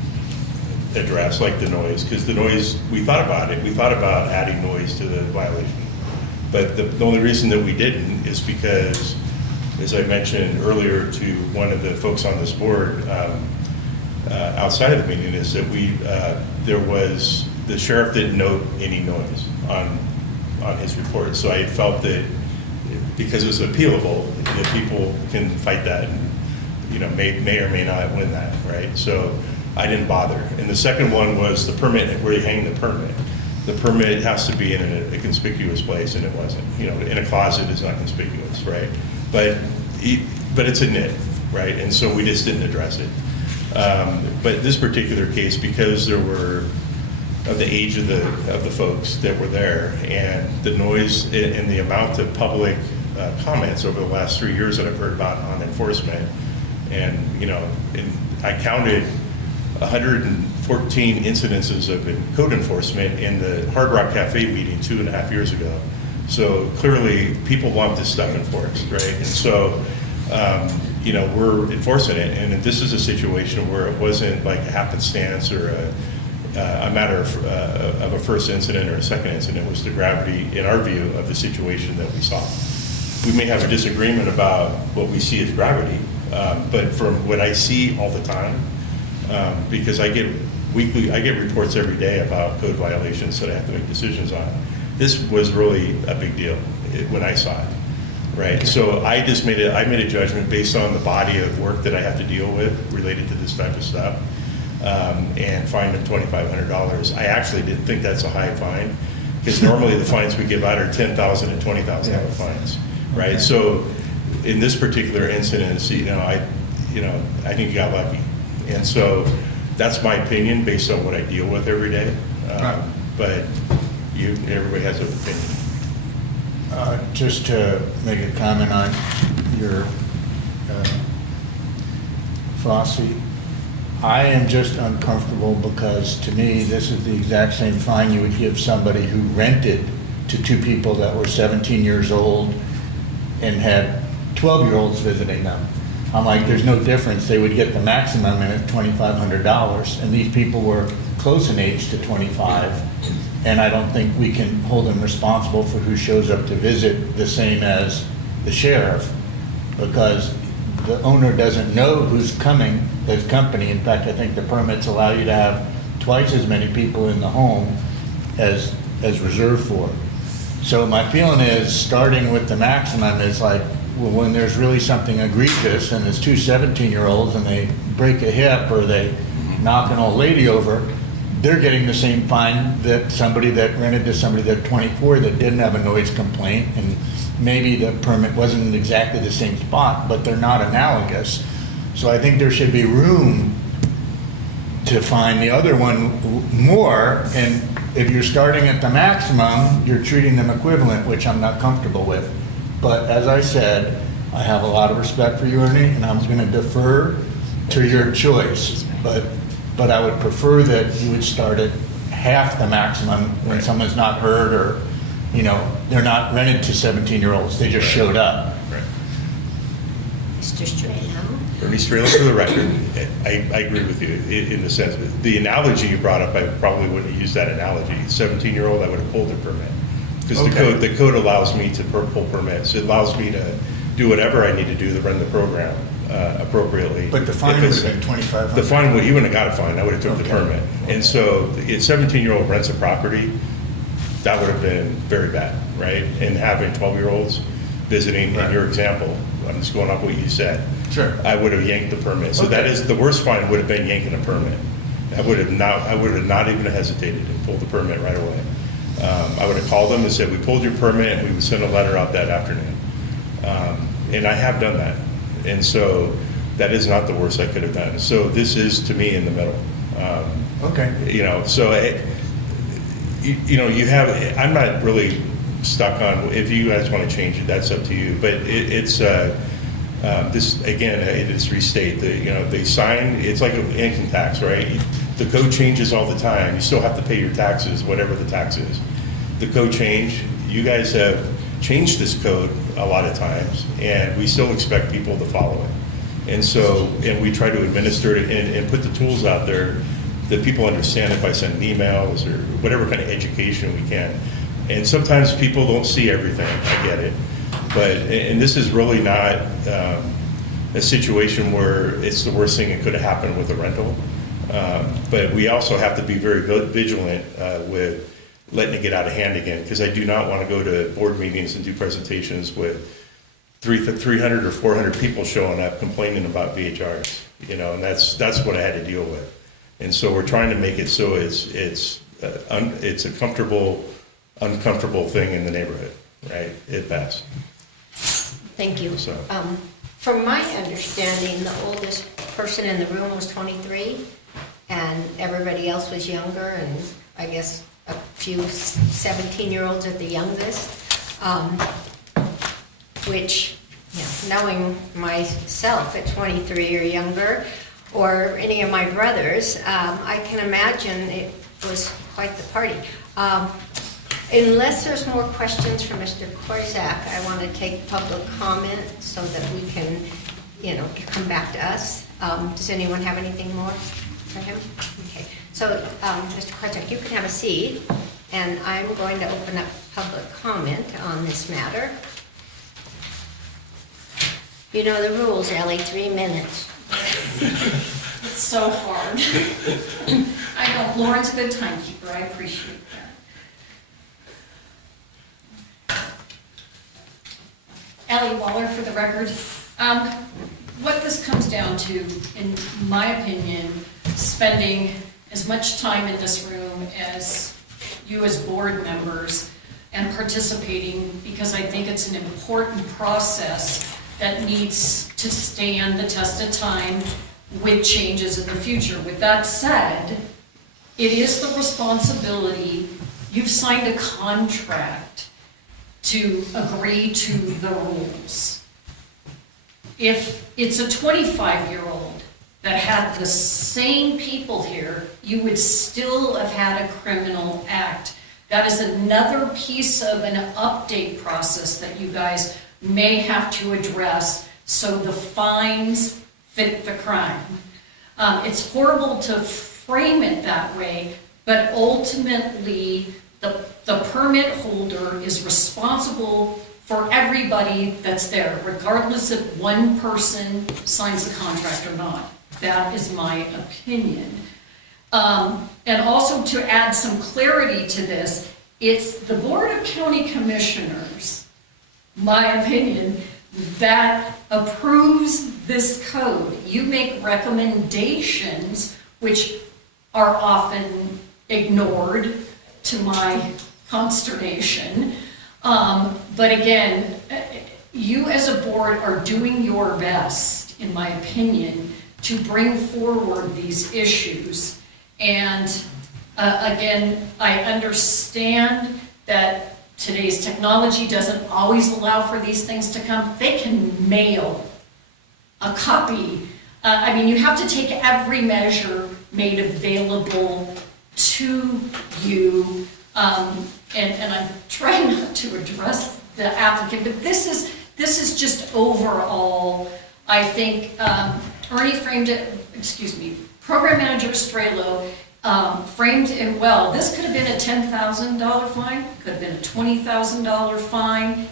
address, like the noise, because the noise, we thought about it, we thought about adding noise to the violation. But the only reason that we didn't is because, as I mentioned earlier to one of the folks on this board, outside of the meeting, is that the sheriff didn't note any noise on his report. So I felt that because it was appealable, that people can fight that and, may or may not win that, right? So I didn't bother. And the second one was the permit, where you hang the permit. The permit has to be in a conspicuous place, and it wasn't. In a closet is not conspicuous, right? But it's a nit, right? And so we just didn't address it. But this particular case, because there were of the age of the folks that were there, and the noise and the amount of public comments over the last 3 years that I've heard about on enforcement, and I counted 114 incidences of code enforcement in the Hard Rock Cafe meeting 2.5 years ago. So clearly, people want this stuff enforced, right? And so, we're enforcing it. And this is a situation where it wasn't like a happenstance or a matter of a first incident or a second incident. It was the gravity, in our view, of the situation that we saw. We may have a disagreement about what we see as gravity, but from what I see all the time, because I get reports every day about code violations that I have to make decisions on. This was really a big deal when I saw it, right? So I made a judgment based on the body of work that I have to deal with related to this type of stuff, and fined them $2,500. I actually didn't think that's a high fine, because normally the fines we give out are $10,000 and $20,000 fines, right? Okay. So in this particular incident, I think you got lucky. And so that's my opinion based on what I deal with every day. But everybody has their opinion. Just to make a comment on your Fosse, I am just uncomfortable because to me, this is the exact same fine you would give somebody who rented to two people that were 17 years old and had 12-year-olds visiting them. I'm like, there's no difference. They would get the maximum and it's $2,500. And these people were close in age to 25. And I don't think we can hold them responsible for who shows up to visit the same as the sheriff, because the owner doesn't know who's coming as company. In fact, I think the permits allow you to have twice as many people in the home as reserved for. So my feeling is, starting with the maximum is like, well, when there's really something egregious and it's two 17-year-olds and they break a hip or they knock an old lady over, they're getting the same fine that somebody that rented to somebody that's 24 that didn't have a noise complaint, and maybe the permit wasn't in exactly the same spot, but they're not analogous. So I think there should be room to fine the other one more, and if you're starting at the maximum, you're treating them equivalent, which I'm not comfortable with. But as I said, I have a lot of respect for you, Ernie, and I'm going to defer to your choice. But I would prefer that you would start at half the maximum when someone's not hurt, or, they're not rented to 17-year-olds. They just showed up. Right. Mr. Strayham? Ernie Strayham, for the record, I agree with you in the sense that the analogy you brought up, I probably wouldn't have used that analogy. 17-year-old, I would have pulled their permit. Because the code allows me to pull permits. It allows me to do whatever I need to do to run the program appropriately. But the fine would have been $2,500. The fine, you wouldn't have got a fine. I would have took the permit. And so, if 17-year-old rents a property, that would have been very bad, right? And having 12-year-olds visiting, in your example, I'm just going off what you said. Sure. I would have yanked the permit. So that is the worst fine. Would have been yanking a permit. I would have not even hesitated and pulled the permit right away. I would have called them and said, we pulled your permit, and we would send a letter out that afternoon. And I have done that. And so that is not the worst I could have done. So this is, to me, in the middle. You have, I'm not really stuck on, if you guys want to change it, that's up to you. But it's this, again, it is restate, they sign, it's like an income tax, right? The code changes all the time. You still have to pay your taxes, whatever the tax is. the code change. You guys have changed this code a lot of times, and we still expect people to follow it. And so, and we try to administer it and put the tools out there that people understand if I send emails or whatever kind of education we can. And sometimes people don't see everything, I get it. But, and this is really not a situation where it's the worst thing that could have happened with a rental. But we also have to be very vigilant with letting it get out of hand again, because I do not want to go to board meetings and do presentations with 300 or 400 people showing up complaining about VHRs, and that's what I had to deal with. And so we're trying to make it so it's a comfortable, uncomfortable thing in the neighborhood, right, at best. Thank you. So. From my understanding, the oldest person in the room was 23, and everybody else was younger, and I guess a few 17-year-olds at the youngest, which, knowing myself at 23 or younger, or any of my brothers, I can imagine it was quite the party. Unless there's more questions for Mr. Korzak, I want to take public comment so that we can, come back to us. Does anyone have anything more for him? Okay, so Mr. Korzak, you can have a seat, and I'm going to open up public comment on this matter. You know the rules, Ellie, 3 minutes. It's so hard. I know, Lauren's a good timekeeper, I appreciate that. Ellie Waller, for the record. What this comes down to, in my opinion, spending as much time in this room as you as board members and participating, because I think it's an important process that needs to stand the test of time with changes in the future. With that said, it is the responsibility, you've signed a contract to agree to the rules. If it's a 25-year-old that had the same people here, you would still have had a criminal act. That is another piece of an update process that you guys may have to address so the fines fit the crime. It's horrible to frame it that way, but ultimately the permit holder is responsible for everybody that's there, regardless if one person signs the contract or not. That is my opinion. And also to add some clarity to this, it's the Board of County Commissioners, my opinion, that approves this code. You make recommendations, which are often ignored to my consternation. But again, you as a board are doing your best, in my opinion, to bring forward these issues. And again, I understand that today's technology doesn't always allow for these things to come. They can mail a copy. I mean, you have to take every measure made available to you. And I'm trying not to address the applicant, but this is just overall, I think, Ernie framed it, Program Manager Strelo framed it well. This could have been a $10,000 fine, could have been a $20,000 fine.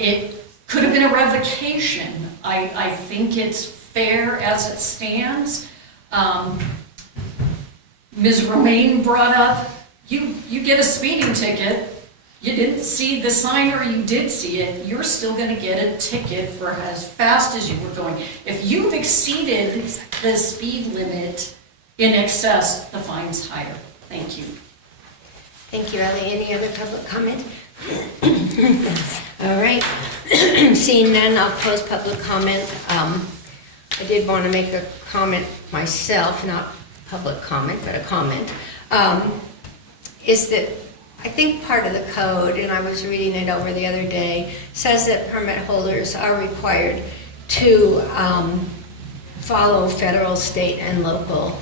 It could have been a revocation. I think it's fair as it stands. Ms. Romaine brought up, you get a speeding ticket, you didn't see the sign or you did see it, you're still gonna get a ticket for as fast as you were going. If you've exceeded the speed limit in excess, the fine's higher. Thank you. Thank you, Ellie. Any other public comment? All right. Seeing none, I'll close public comment. I did want to make a comment myself, not public comment, but a comment, is that I think part of the code, and I was reading it over the other day, says that permit holders are required to follow federal, state, and local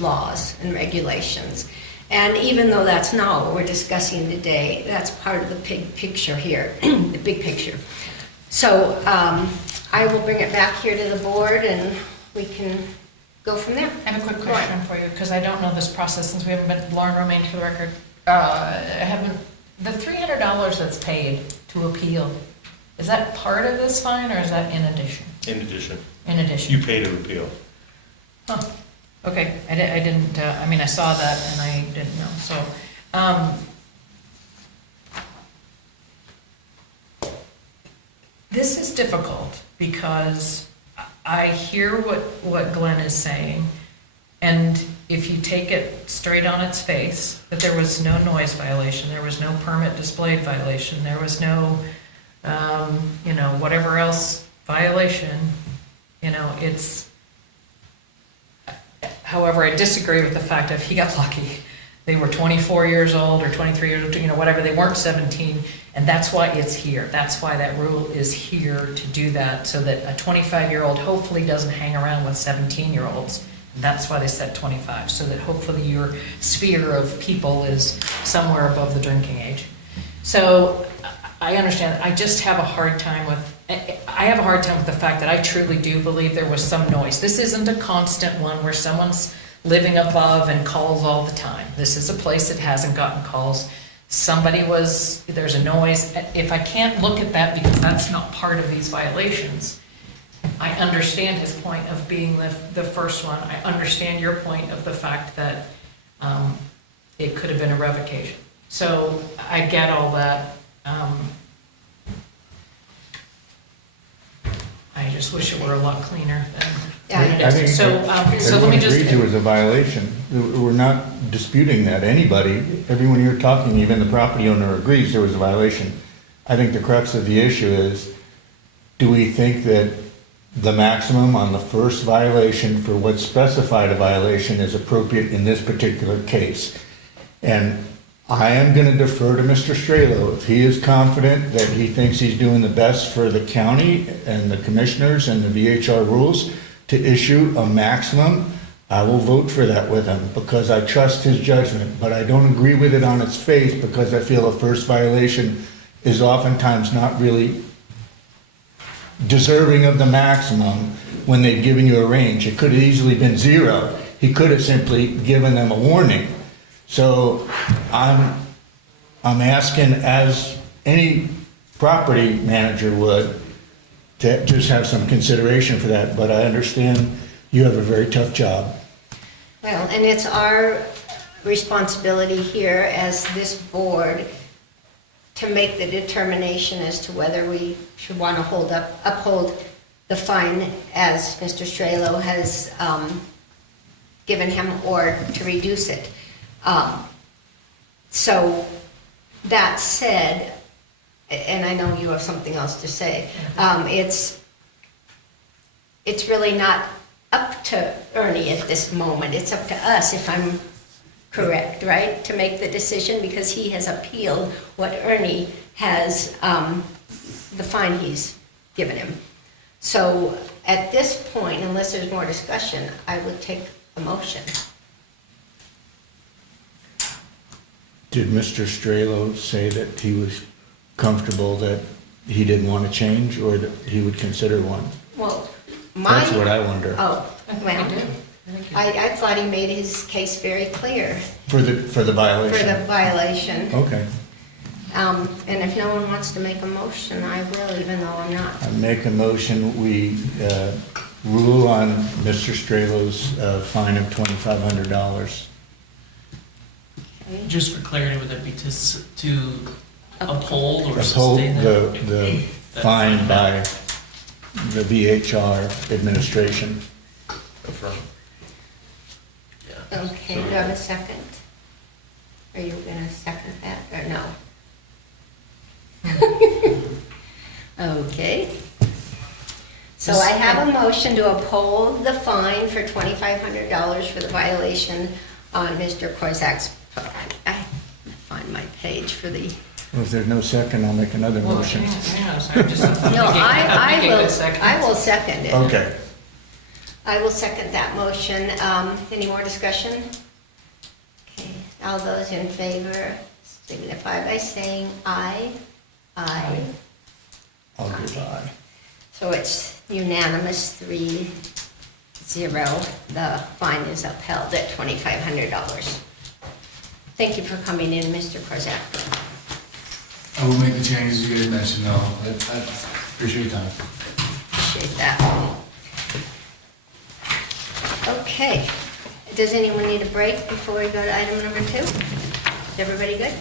laws and regulations. And even though that's not what we're discussing today, that's part of the big picture here, the big picture. So I will bring it back here to the board and we can go from there. I have a quick Go on. question for you, because I don't know this process since we haven't been, Lauren Romaine for the record. The $300 that's paid to appeal, is that part of this fine or is that in addition? In addition, In addition? you pay to appeal. Huh, okay, I didn't, I mean, I saw that and I didn't know, so, this is difficult because I hear what Glenn is saying, and if you take it straight on its face, that there was no noise violation, there was no permit displayed violation, there was no, whatever else violation, it's, however, I disagree with the fact that he got lucky. They were 24 years old or 23 years old, whatever, they weren't 17, and that's why it's here. That's why that rule is here to do that, so that a 25-year-old hopefully doesn't hang around with 17-year-olds. And that's why they set 25, so that hopefully your sphere of people is somewhere above the drinking age. So I understand, I just have a hard time with the fact that I truly do believe there was some noise. This isn't a constant one where someone's living above and calls all the time. This is a place that hasn't gotten calls. There's a noise. If I can't look at that because that's not part of these violations, I understand his point of being the first one. I understand your point of the fact that it could have been a revocation. So I get all that. I just wish it were a lot cleaner than it Yeah. I think is. So let me everyone just. agreed to was a violation. We're not disputing that. Everyone here talking, even the property owner agrees there was a violation. I think the crux of the issue is, do we think that the maximum on the first violation for what's specified a violation is appropriate in this particular case? And I am going to defer to Mr. Strelo. If he is confident that he thinks he's doing the best for the county and the commissioners and the VHR rules to issue a maximum, I will vote for that with him because I trust his judgment. But I don't agree with it on its face because I feel a first violation is oftentimes not really deserving of the maximum when they've given you a range. It could have easily been 0. He could have simply given them a warning. So I'm asking, as any property manager would, to just have some consideration for that, but I understand you have a very tough job. Well, and it's our responsibility here as this board to make the determination as to whether we should want to uphold the fine as Mr. Strelo has given him, or to reduce it. So that said, and I know you have something else to say, it's really not up to Ernie at this moment. It's up to us, if I'm correct, right? To make the decision, because he has appealed what Ernie has, the fine he's given him. So at this point, unless there's more discussion, I would take a motion. Did Mr. Strelo say that he was comfortable that he didn't want to change, or that he would consider one? Well, That's what I wonder. Oh, well, I do. I thought he made his case very clear For the for violation? the violation. Okay. And if no one wants to make a motion, I will, even though I'm not. I make a motion, we rule on Mr. Strelo's fine of $2,500. Just for clarity, would that be to uphold or Uphold sustain that? the fine by the VHR administration. Affirm. Yeah. Okay, do I have a second? Are you gonna second that, or no? Okay. So I have a motion to uphold the fine for $2,500 for the violation on Mr. Korzak's. I find my page for the. Well, if there's no second, I'll make another Well, motion. hang on a second, just. No, I will second. second it. Okay. I will second that motion. Any more discussion? Okay, All those in favor signify by saying aye. Aye. I'll give aye. So it's unanimous, 3-0. The fine is upheld at $2,500. Thank you for coming in, Mr. Korzak. I will make the changes you guys mentioned, though. I appreciate your time. Appreciate that. Okay. Does anyone need a break before we go to item number 2? Is everybody good?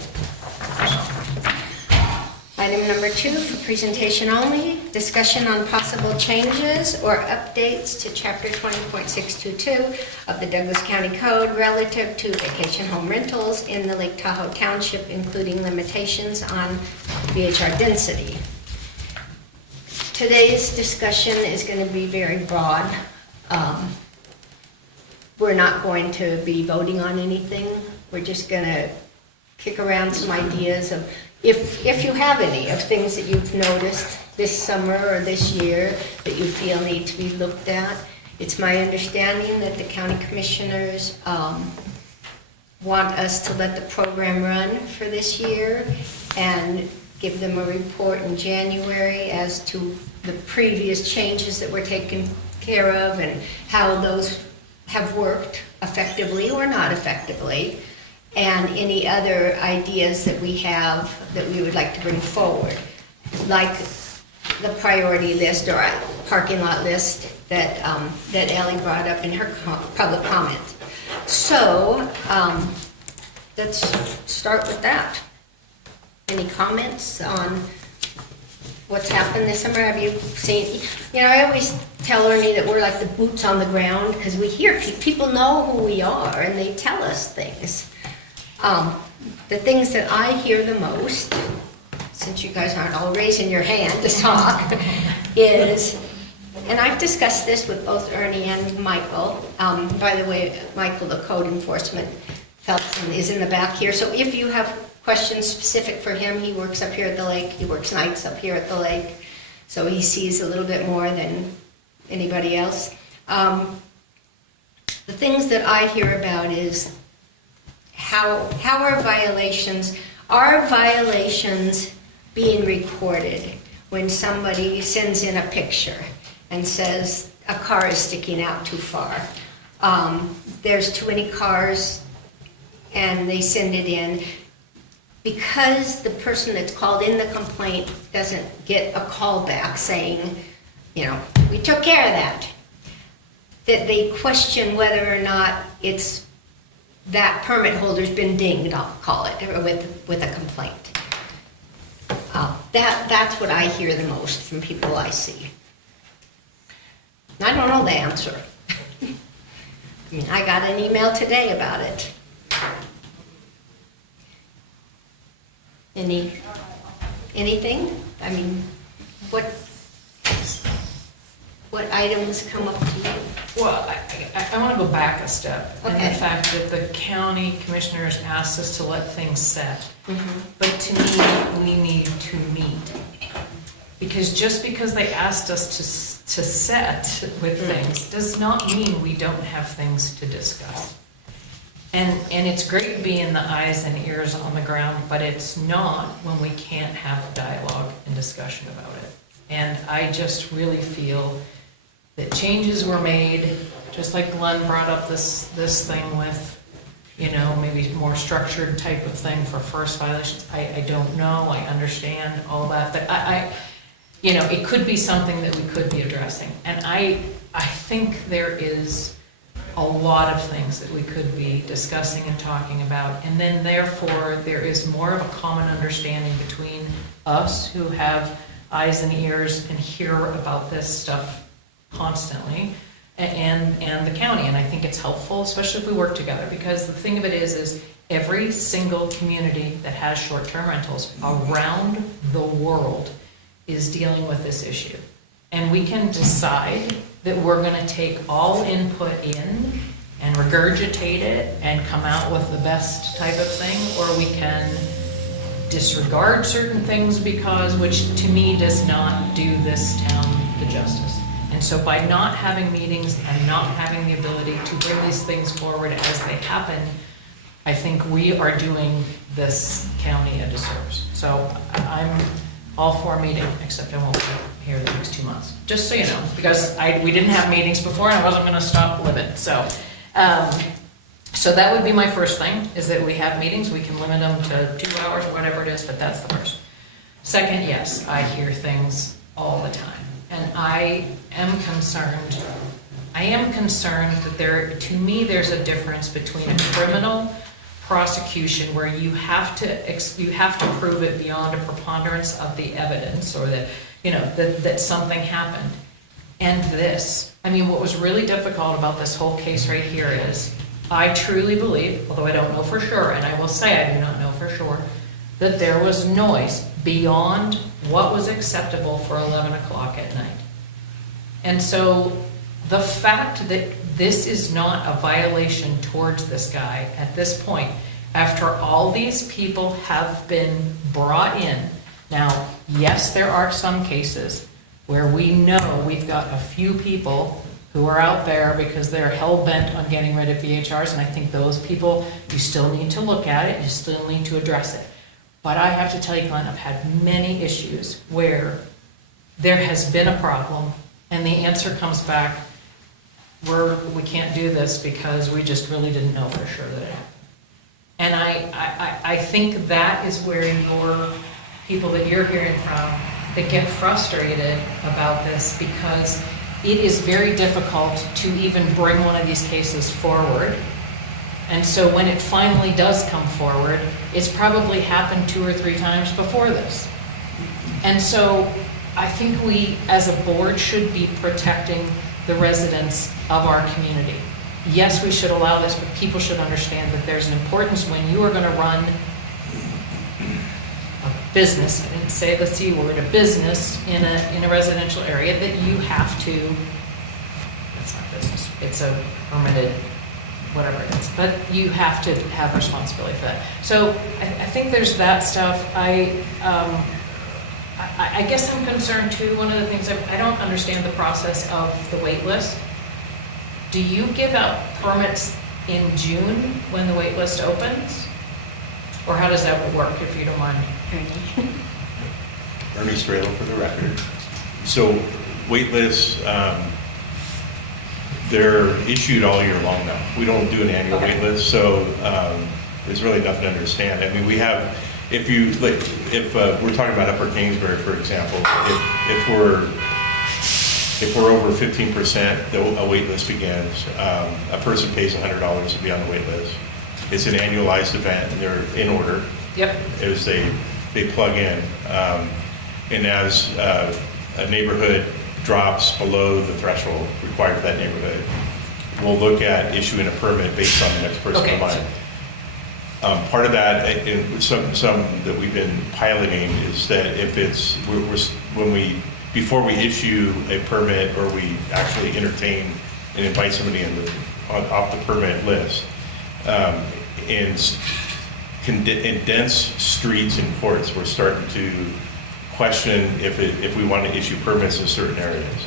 Item number 2, for presentation only, discussion on possible changes or updates to Chapter 20.622 of the Douglas County Code relative to vacation home rentals in the Lake Tahoe Township, including limitations on VHR density. Today's discussion is going to be very broad. We're not going to be voting on anything. We're just going to kick around some ideas of, if you have any, of things that you've noticed this summer or this year that you feel need to be looked at. It's my understanding that the county commissioners want us to let the program run for this year and give them a report in January as to the previous changes that were taken care of and how those have worked effectively or not effectively, and any other ideas that we have that we would like to bring forward, like the priority list or parking lot list that that Ellie brought up in her public comment. So let's start with that. Any comments on what's happened this summer? Have you seen, I always tell Ernie that we're like the boots on the ground because we hear, people know who we are and they tell us things. The things that I hear the most, since you guys aren't all raising your hand to talk, is, and I've discussed this with both Ernie and Michael. By the way, Michael, the code enforcement person, is in the back here. So if you have questions specific for him, he works up here at the lake. He works nights up here at the lake. So he sees a little bit more than anybody else. The things that I hear about is how are violations being recorded when somebody sends in a picture and says a car is sticking out too far. There's too many cars and they send it in. Because the person that's called in the complaint doesn't get a call back saying, we took care of that, that they question whether or not it's that permit holder's been dinged, I'll call it, with a complaint. That's what I hear the most from people I see. I don't know the answer. I got an email today about it. Anything? What items come up to you? Well, I want to go back a step. And Okay. the fact that the county commissioners asked us to let things set. Mm-hmm. But to me, we need to meet. Because just because they asked us to set with things does not mean we don't have things to discuss. And it's great being the eyes and ears on the ground, but it's not when we can't have a dialogue and discussion about it. And I just really feel that changes were made, just like Glenn brought up this thing with, maybe more structured type of thing for first violations. I don't know, I understand all that, but it could be something that we could be addressing. And I think there is a lot of things that we could be discussing and talking about, and then therefore there is more of a common understanding between us who have eyes and ears and hear about this stuff constantly, and the county. And I think it's helpful, especially if we work together, because the thing of it is every single community that has short-term rentals around the world is dealing with this issue. And we can decide that we're gonna take all input in and regurgitate it and come out with the best type of thing, or we can disregard certain things which to me does not do this town the justice. And so by not having meetings and not having the ability to bring these things forward as they happen, I think we are doing this county a disservice. So I'm all for a meeting, except I won't be here the next 2 months, just so you know, because we didn't have meetings before and I wasn't gonna stop living, so. So that would be my first thing, is that we have meetings, we can limit them to 2 hours, whatever it is, but that's the first. Second, yes, I hear things all the time, and I am concerned that to me, there's a difference between a criminal prosecution where you have to prove it beyond a preponderance of the evidence, or that, that something happened. And this, I mean, what was really difficult about this whole case right here is, I truly believe, although I don't know for sure, and I will say I do not know for sure, that there was noise beyond what was acceptable for 11 o'clock at night. And so the fact that this is not a violation towards this guy at this point, after all these people have been brought in. Now, yes, there are some cases where we know we've got a few people who are out there because they're hell-bent on getting rid of VHRs, and I think those people, you still need to look at it, you still need to address it. But I have to tell you, Glenn, I've had many issues where there has been a problem, and the answer comes back, we can't do this because we just really didn't know for sure that it happened. And I think that is where your people that you're hearing from that get frustrated about this, because it is very difficult to even bring one of these cases forward. And so when it finally does come forward, it's probably happened 2 or 3 times before this. And so I think we, as a board, should be protecting the residents of our community. Yes, we should allow this, but people should understand that there's an importance when you are going to run a business, I didn't say the C word, a business in a residential area, that you have to, that's not business, it's a permitted, whatever it is, but you have to have responsibility for that. So I think there's that stuff. I guess I'm concerned too, one of the things, I don't understand the process of the wait list. Do you give out permits in June when the wait list opens? Or how does that work, if you don't mind? Ernie Strelo for the record. So wait lists, they're issued all year long now. We don't do an annual wait list, so there's really nothing to understand. I mean, we have, if we're talking about Upper Kingsbury, for example, if we're over 15%, a wait list begins. A person pays $100 to be on the wait list. It's an annualized event, and they're in order. Yep. As they plug in. And as a neighborhood drops below the threshold required for that neighborhood, we'll look at issuing a permit based on the next person in line. Part of that, and some that we've been piloting, is that if it's, before we issue a permit, or we actually entertain and invite somebody off the permit list, in dense streets and courts, we're starting to question if we want to issue permits in certain areas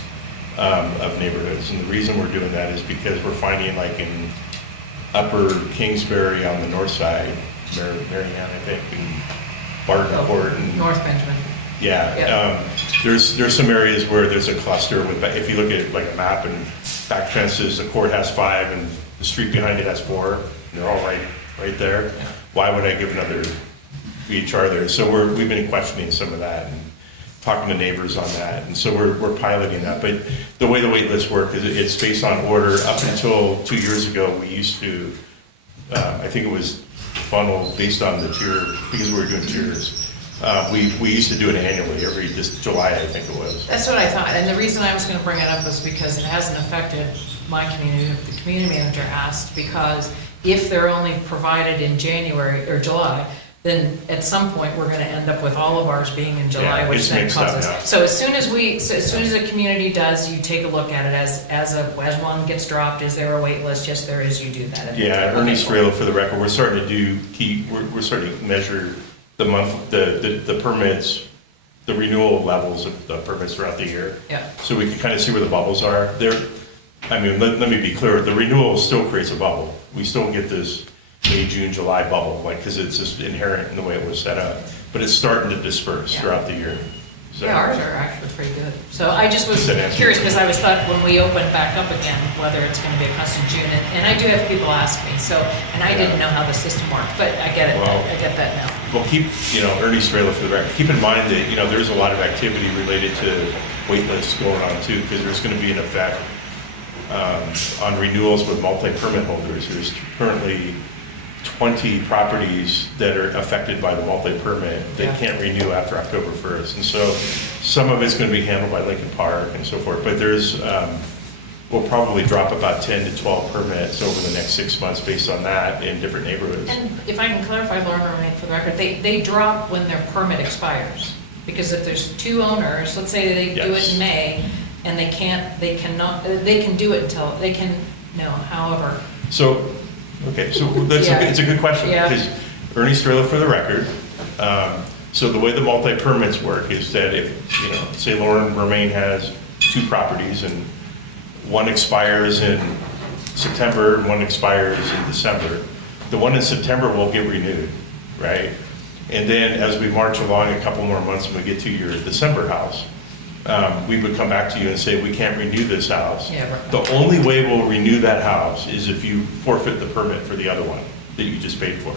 of neighborhoods. And the reason we're doing that is because we're finding, like in Upper Kingsbury on the north side, Marianne, I think, and Barton Court, and North Benjamin. Yeah, there's some areas where there's a cluster with, if you look at like a map, and back fences, the court has 5 and the street behind it has 4, and they're all right there. Yeah. Why would I give another VHR there? So we've been questioning some of that and talking to neighbors on that, and so we're piloting that. But the way the wait lists work is it's based on order. Up until 2 years ago, we used to, I think it was funnel based on the tier, because we were doing tiers. We used to do it annually, every July, I think it was. That's what I thought, and the reason I was going to bring it up was because it hasn't affected my community. The community manager asked, because if they're only provided in January or July, then at some point we're going to end up with all of ours being in July, Yeah, which then causes. up, yeah. So as soon as a community does, you take a look at it as one gets dropped. Is there a wait list? Yes, there is. You do that. Yeah, Ernie Strelo for the record. We're starting to we're starting to measure the permits, the renewal levels of the permits throughout the year. Yeah. So we can kind of see where the bubbles are. I mean, let me be clear, the renewal still creates a bubble. We still get this May, June, July bubble, like, because it's just inherent in the way it was set up. But it's starting to disperse Yeah. throughout the year. So- Yeah, ours are actually pretty good. So I just was Does that answer curious, your because I was thought when we open back up again, whether it's gonna be a constant June, and I do have people ask me, so, and I didn't know how the system worked, but I get it, Well- I get that now. Well, keep, Ernie Strela for the record, keep in mind that, there's a lot of activity related to wait lists going on too, because there's gonna be an effect on renewals with multi-permit holders. There's currently 20 properties that are affected by the multi-permit Yeah. that can't renew after October 1st. And so some of it's gonna be handled by Lincoln Park and so forth, but we'll probably drop about 10 to 12 permits over the next 6 months based on that in different neighborhoods. And if I can clarify, Laura, for the record, they drop when their permit expires. Because if there's two owners, let's say they do it Yes. in May, and they can do it until, however. So, okay, so it's a good question, Yeah. because Ernie Strela for the record, so the way the multi-permits work is that if, say Lauren Romaine has 2 properties and one expires in September and one expires in December, the one in September will get renewed, right? And then as we march along a couple more months and we get to your December house, we would come back to you and say, we can't renew this house. Yeah, right. The only way we'll renew that house is if you forfeit the permit for the other one that you just paid for.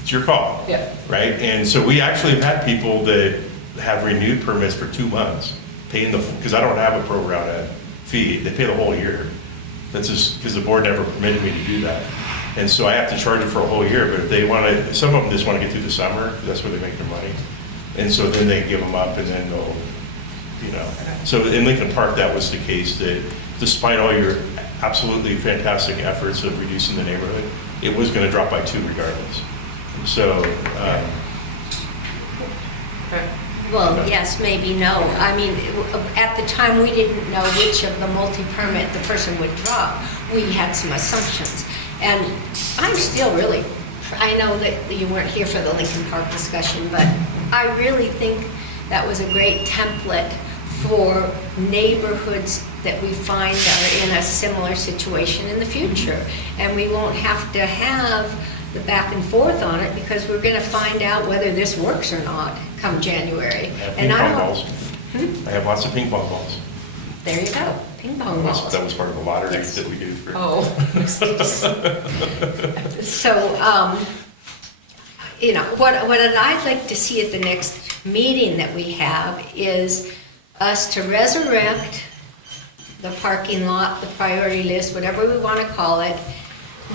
It's your call. Yeah. Right? And so we actually have had people that have renewed permits for 2 months, paying because I don't have a pro rata fee, they pay the whole year. That's just because the board never permitted me to do that. And so I have to charge it for a whole year, but if they want to, some of them just want to get through the summer, 'cause that's where they make their money. And so then they give them up and then they'll, So in Lincoln Park, that was the case, that despite all your absolutely fantastic efforts of reducing the neighborhood, it was going to drop by 2 regardless. So, Okay. Well, yes, maybe no. I mean, at the time, we didn't know which of the multi-permit the person would drop. We had some assumptions. And I'm still really, I know that you weren't here for the Lincoln Park discussion, but I really think that was a great template for neighborhoods that we find are in a similar situation in the future. And we won't have to have the back and forth on it, because we're gonna find out whether this works or not come January. I have And ping I pong don't- balls. I have lots of ping pong balls. There you go, ping pong balls. That was part of the lottery Yes. that we do for. Oh. So, what I'd like to see at the next meeting that we have is us to resurrect the parking lot, the priority list, whatever we want to call it,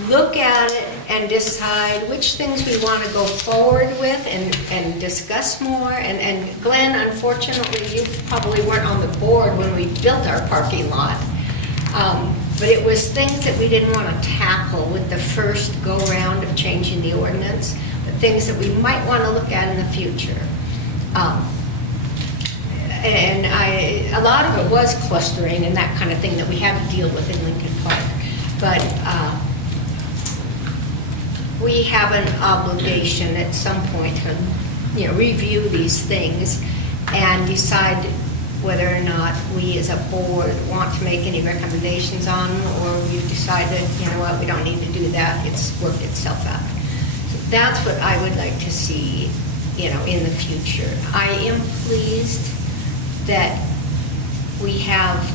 look at it and decide which things we want to go forward with and discuss more. And Glenn, unfortunately, you probably weren't on the board when we built our parking lot. But it was things that we didn't want to tackle with the first go-round of changing the ordinance, but things that we might want to look at in the future. And a lot of it was clustering and that kind of thing that we had to deal with in Lincoln Park. But we have an obligation at some point to, review these things and decide whether or not we as a board want to make any recommendations on them, or we decide that, we don't need to do that, it's worked itself out. So that's what I would like to see, in the future. I am pleased that we have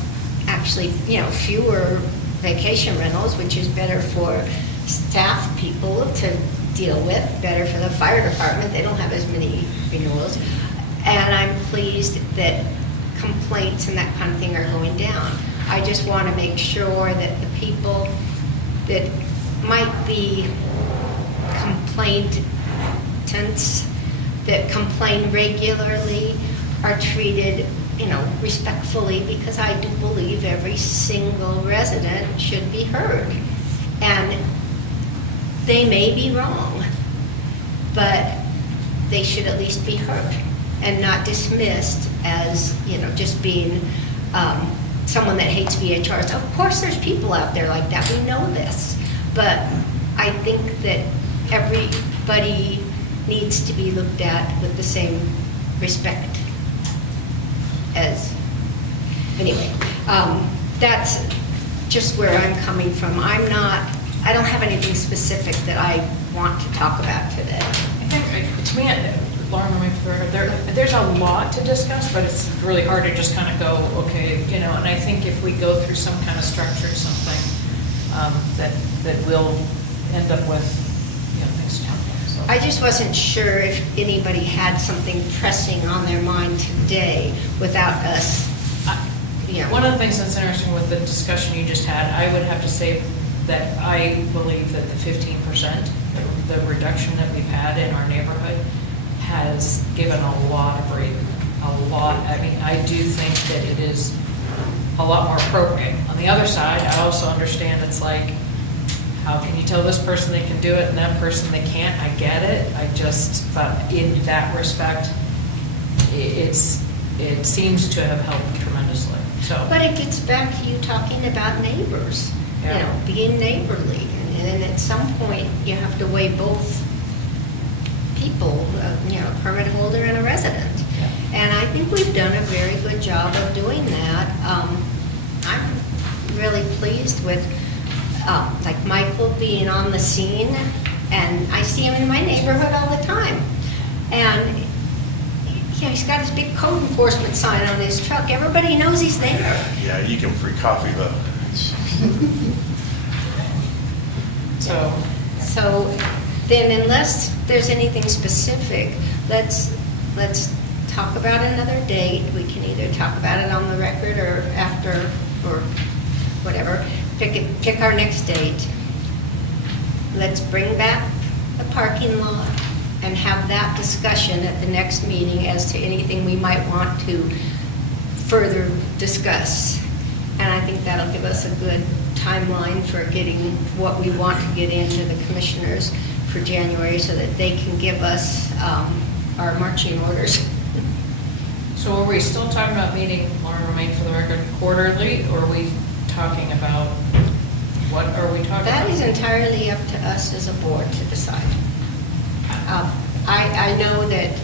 actually, fewer vacation rentals, which is better for staff people to deal with, better for the fire department, they don't have as many renewals. And I'm pleased that complaints and that kind of thing are going down. I just want to make sure that the people that might be complainants, that complain regularly, are treated, respectfully, because I do believe every single resident should be heard. And they may be wrong, but they should at least be heard and not dismissed as, just being someone that hates VHRs. Of course, there's people out there like that, we know this, but I think that everybody needs to be looked at with the same respect as, anyway, that's just where I'm coming from. I don't have anything specific that I want to talk about today? I think, to me, Lauren, let me for the record, there's a lot to discuss, but it's really hard to just kind of go, okay, you know, and I think if we go through some kind of structure, something that will end up with, you know, things to talk about, so. I just wasn't sure if anybody had something pressing on their mind today without us, you know. One of the things that's interesting with the discussion you just had, I would have to say that I believe that the 15%, the reduction that we've had in our neighborhood has given a lot of breathing, a lot. I mean, I do think that it is a lot more appropriate. On the other side, I also understand it's like, how can you tell this person they can do it and that person they can't? I get it. I just thought in that respect, it seems to have helped tremendously, so. But it gets back to you talking about neighbors, you Yeah. know, being neighborly. And then at some point, you have to weigh both people, you know, a permit holder and a resident. And I think we've done a very good job of doing that. I'm really pleased with, like Michael being on the scene, and I see him in my neighborhood all the time. And, you know, he's got his big code enforcement sign on his truck. Everybody knows he's there. Yeah, you can free coffee though. So, So then unless there's anything specific, let's talk about another date. We can either talk about it on the record or after, or whatever. Pick our next date. Let's bring back the parking lot and have that discussion at the next meeting as to anything we might want to further discuss. And I think that'll give us a good timeline for getting what we want to get into the commissioners for January so that they can give us our marching orders. so are we still talking about meeting, Lauren, remain for the record, quarterly, or are we talking about, what are we talking about? That is entirely up to us as a board to decide. I know that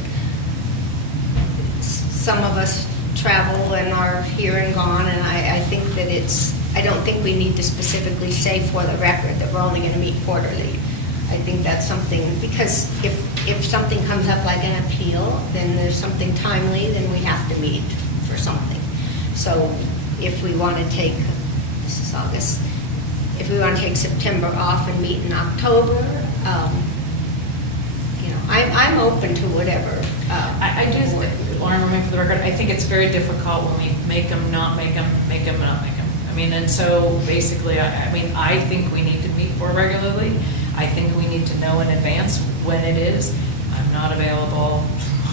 some of us travel and are here and gone, and I think that I don't think we need to specifically say for the record that we're only gonna meet quarterly. I think that's something, because if something comes up like an appeal, then there's something timely, then we have to meet for something. So if we want to take, this is August, if we want to take September off and meet in October, you know, I'm open to whatever. I do, Lauren, remain for the record, I think it's very difficult when we make them, not make them, not make them. I mean, and so basically, I mean, I think we need to meet more regularly. I think we need to know in advance when it is. I'm not available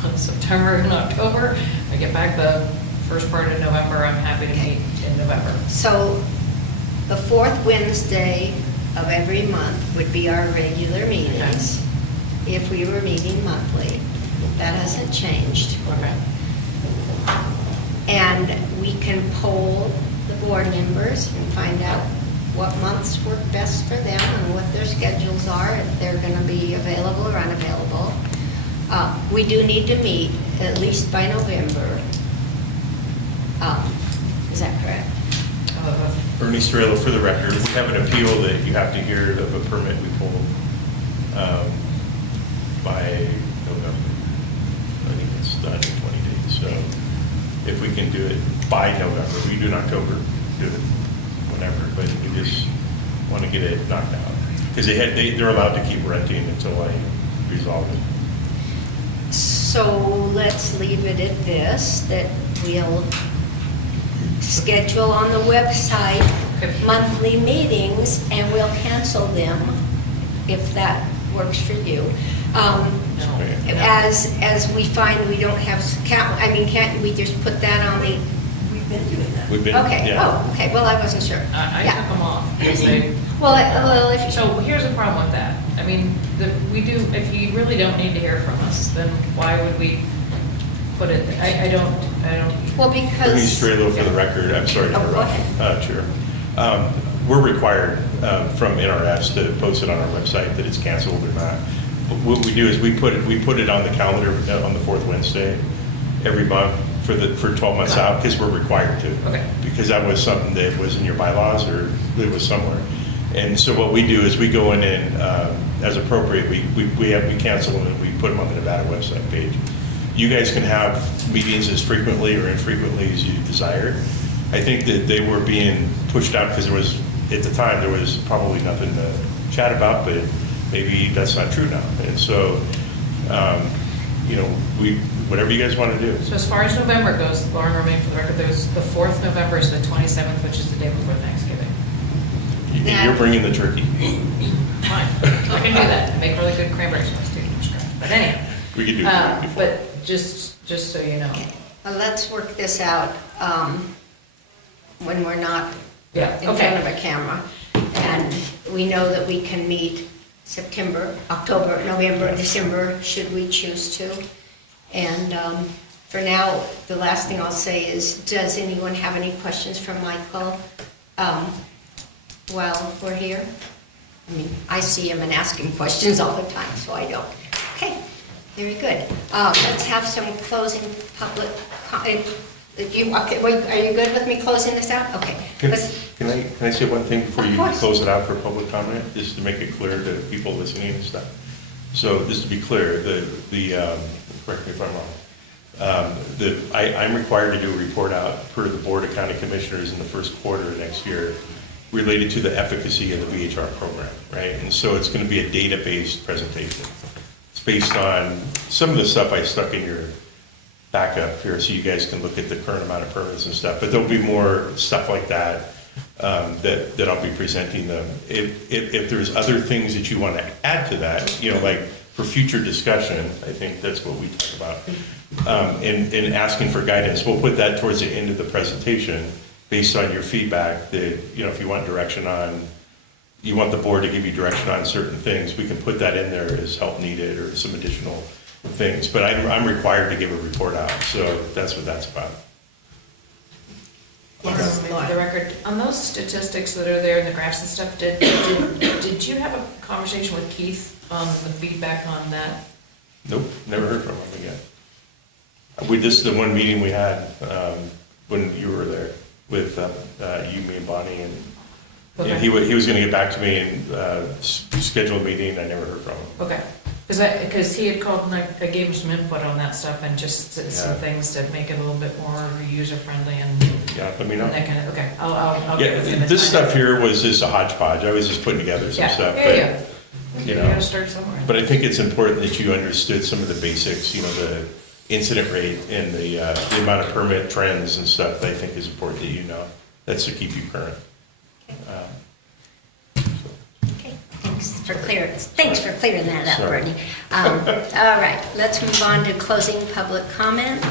in September and October. I get back the first part of November, I'm happy to meet in November. So the fourth Wednesday of every month would be our regular meetings, if we were meeting monthly. That hasn't changed. Okay. And we can poll the board members and find out what months work best for them and what their schedules are, if they're going to be available or unavailable. We do need to meet at least by November. Is that correct? Bernie Strela, for the record, we have an appeal that you have to hear of a permit we pulled by November. I think it's done in 20 days. So if we can do it by November, we do in October, do it whenever, but we just want to get it knocked out. Because they're allowed to keep renting until I resolve it. So let's leave it at this, that we'll schedule on the website monthly meetings and we'll cancel them if that works for you. As we find we don't have, can't we just put that on the? We've been doing that. We've been, Okay, yeah. oh, okay, well, I wasn't sure. I Yeah. took them off because they. Well, if you. So here's the problem with that. I mean, if you really don't need to hear from us, then why would we put it, I don't. Well, Bernie because, Strela, for the record, I'm sorry to Oh, go interrupt, Chair. We're required from NRS to post it on our website that it's canceled or not. But what we do is we put it on the calendar on the fourth Wednesday every month for 12 months out, because we're required to. Okay. Because that was something that was in your bylaws or it was somewhere. And so what we do is we go in and, as appropriate, we cancel them and we put them on the Nevada website page. You guys can have meetings as frequently or infrequently as you desire. I think that they were being pushed out because there was, at the time, there was probably nothing to chat about, but maybe that's not true now. And so, you know, whatever you guys want to do. So as far as November goes, Lauren, remain for the record, there's the 4th November is the 27th, which is the day before Thanksgiving. You're bringing the turkey. Fine, I can do that, and make really good cranberry sauce too from scratch. But anyhow, We could do it before. but just so you know. Okay, well, let's work this out when we're not Yeah, in front of okay. a camera. And we know that we can meet September, October, November, December, should we choose to. And for now, the last thing I'll say is, does anyone have any questions for Michael while we're here? I mean, I see him and ask him questions all the time, so I don't. Okay, very good. Let's have some closing public, okay, wait, are you good with me closing this out? Okay. Can I say one thing before Of you course. close it out for public comment, just to make it clear to people listening and stuff? So just to be clear, correct me if I'm wrong, I'm required to do a report out per the Board of County Commissioners in the first quarter of next year related to the efficacy of the VHR program, right? And so it's going to be a data-based presentation. It's based on some of the stuff I stuck in your backup here so you guys can look at the current amount of permits and stuff, but there'll be more stuff like that that I'll be presenting them. If there's other things that you want to add to that, you know, like for future discussion, I think that's what we talk about, and asking for guidance. We'll put that towards the end of the presentation based on your feedback that, you know, if you want direction on, you want the board to give you direction on certain things, we can put that in there as help needed or some additional things. But I'm required to give a report out, so that's what that's about. Yes, For Laura. the record, on those statistics that are there in the graphs and stuff, did you have a conversation with Keith on the feedback on that? Nope, never heard from him again. This is the one meeting we had when you were there with you, me, and Bonnie, and Okay. he was going to get back to me and schedule a meeting. I never heard from him. Okay, because he had called and I gave him some input on that stuff and just some Yeah. things to make it a little bit more user-friendly and Yeah, let me know. that kind of, okay, I'll Yeah, get with him and this find out. stuff here was just a hodgepodge. I was just putting together some Yeah, stuff. yeah. You You know, gotta start somewhere. but I think it's important that you understood some of the basics, you know, the incident rate and the amount of permit trends and stuff that I think is important that you know. That's to keep you current. Okay, thanks for clearing that up, Sorry. Brittany. All right, let's move on to closing public comment.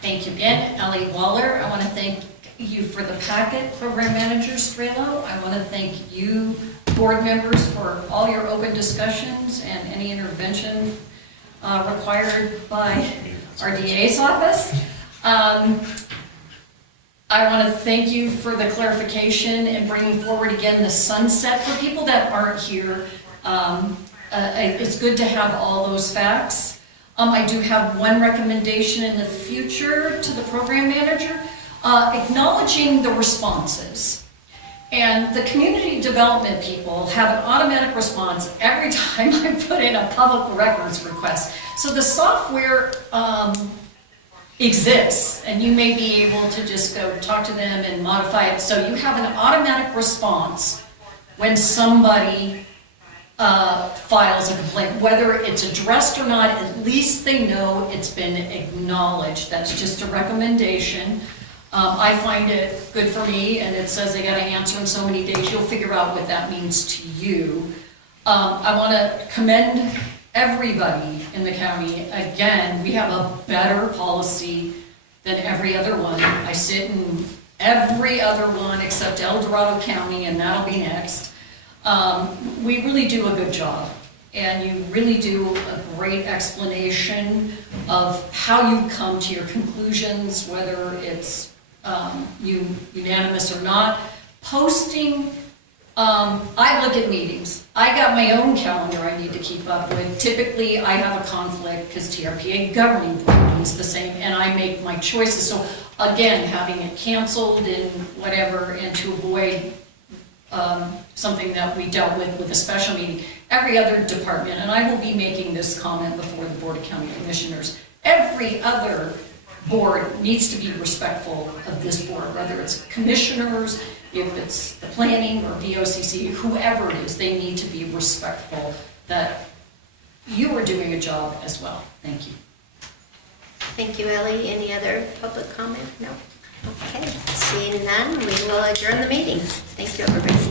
Thank you again, Ellie Waller. I want to thank you for the packet, Program Manager Strelo. I want to thank you, board members, for all your open discussions and any intervention required by our DA's office. I want to thank you for the clarification and bringing forward again the sunset for people that aren't here. It's good to have all those facts. I do have one recommendation in the future to the program manager, acknowledging the responses. And the community development people have an automatic response every time I put in a public records request. So the software exists, and you may be able to just go talk to them and modify it. So you have an automatic response when somebody files a complaint, whether it's addressed or not. At least they know it's been acknowledged. That's just a recommendation. I find it good for me, and it says they gotta answer in so many days. You'll figure out what that means to you. I wanna commend everybody in the county. Again, we have a better policy than every other one. I sit in every other one except El Dorado County, and that'll be next. We really do a good job, and you really do a great explanation of how you've come to your conclusions, whether it's unanimous or not. Posting I look at meetings. I got my own calendar I need to keep up with. Typically, I have a conflict because TRPA governing board means the same, and I make my choices. So again, having it canceled and whatever, and to avoid something that we dealt with a special meeting. Every other department, and I will be making this comment before the Board of County Commissioners, every other board needs to be respectful of this board, whether it's commissioners, if it's the planning or VOCC, whoever it is, they need to be respectful that you are doing a job as well. Thank you. Thank you, Ellie. Any other public comment? No? Okay, seeing none, we will adjourn the meeting. Thank you, everybody.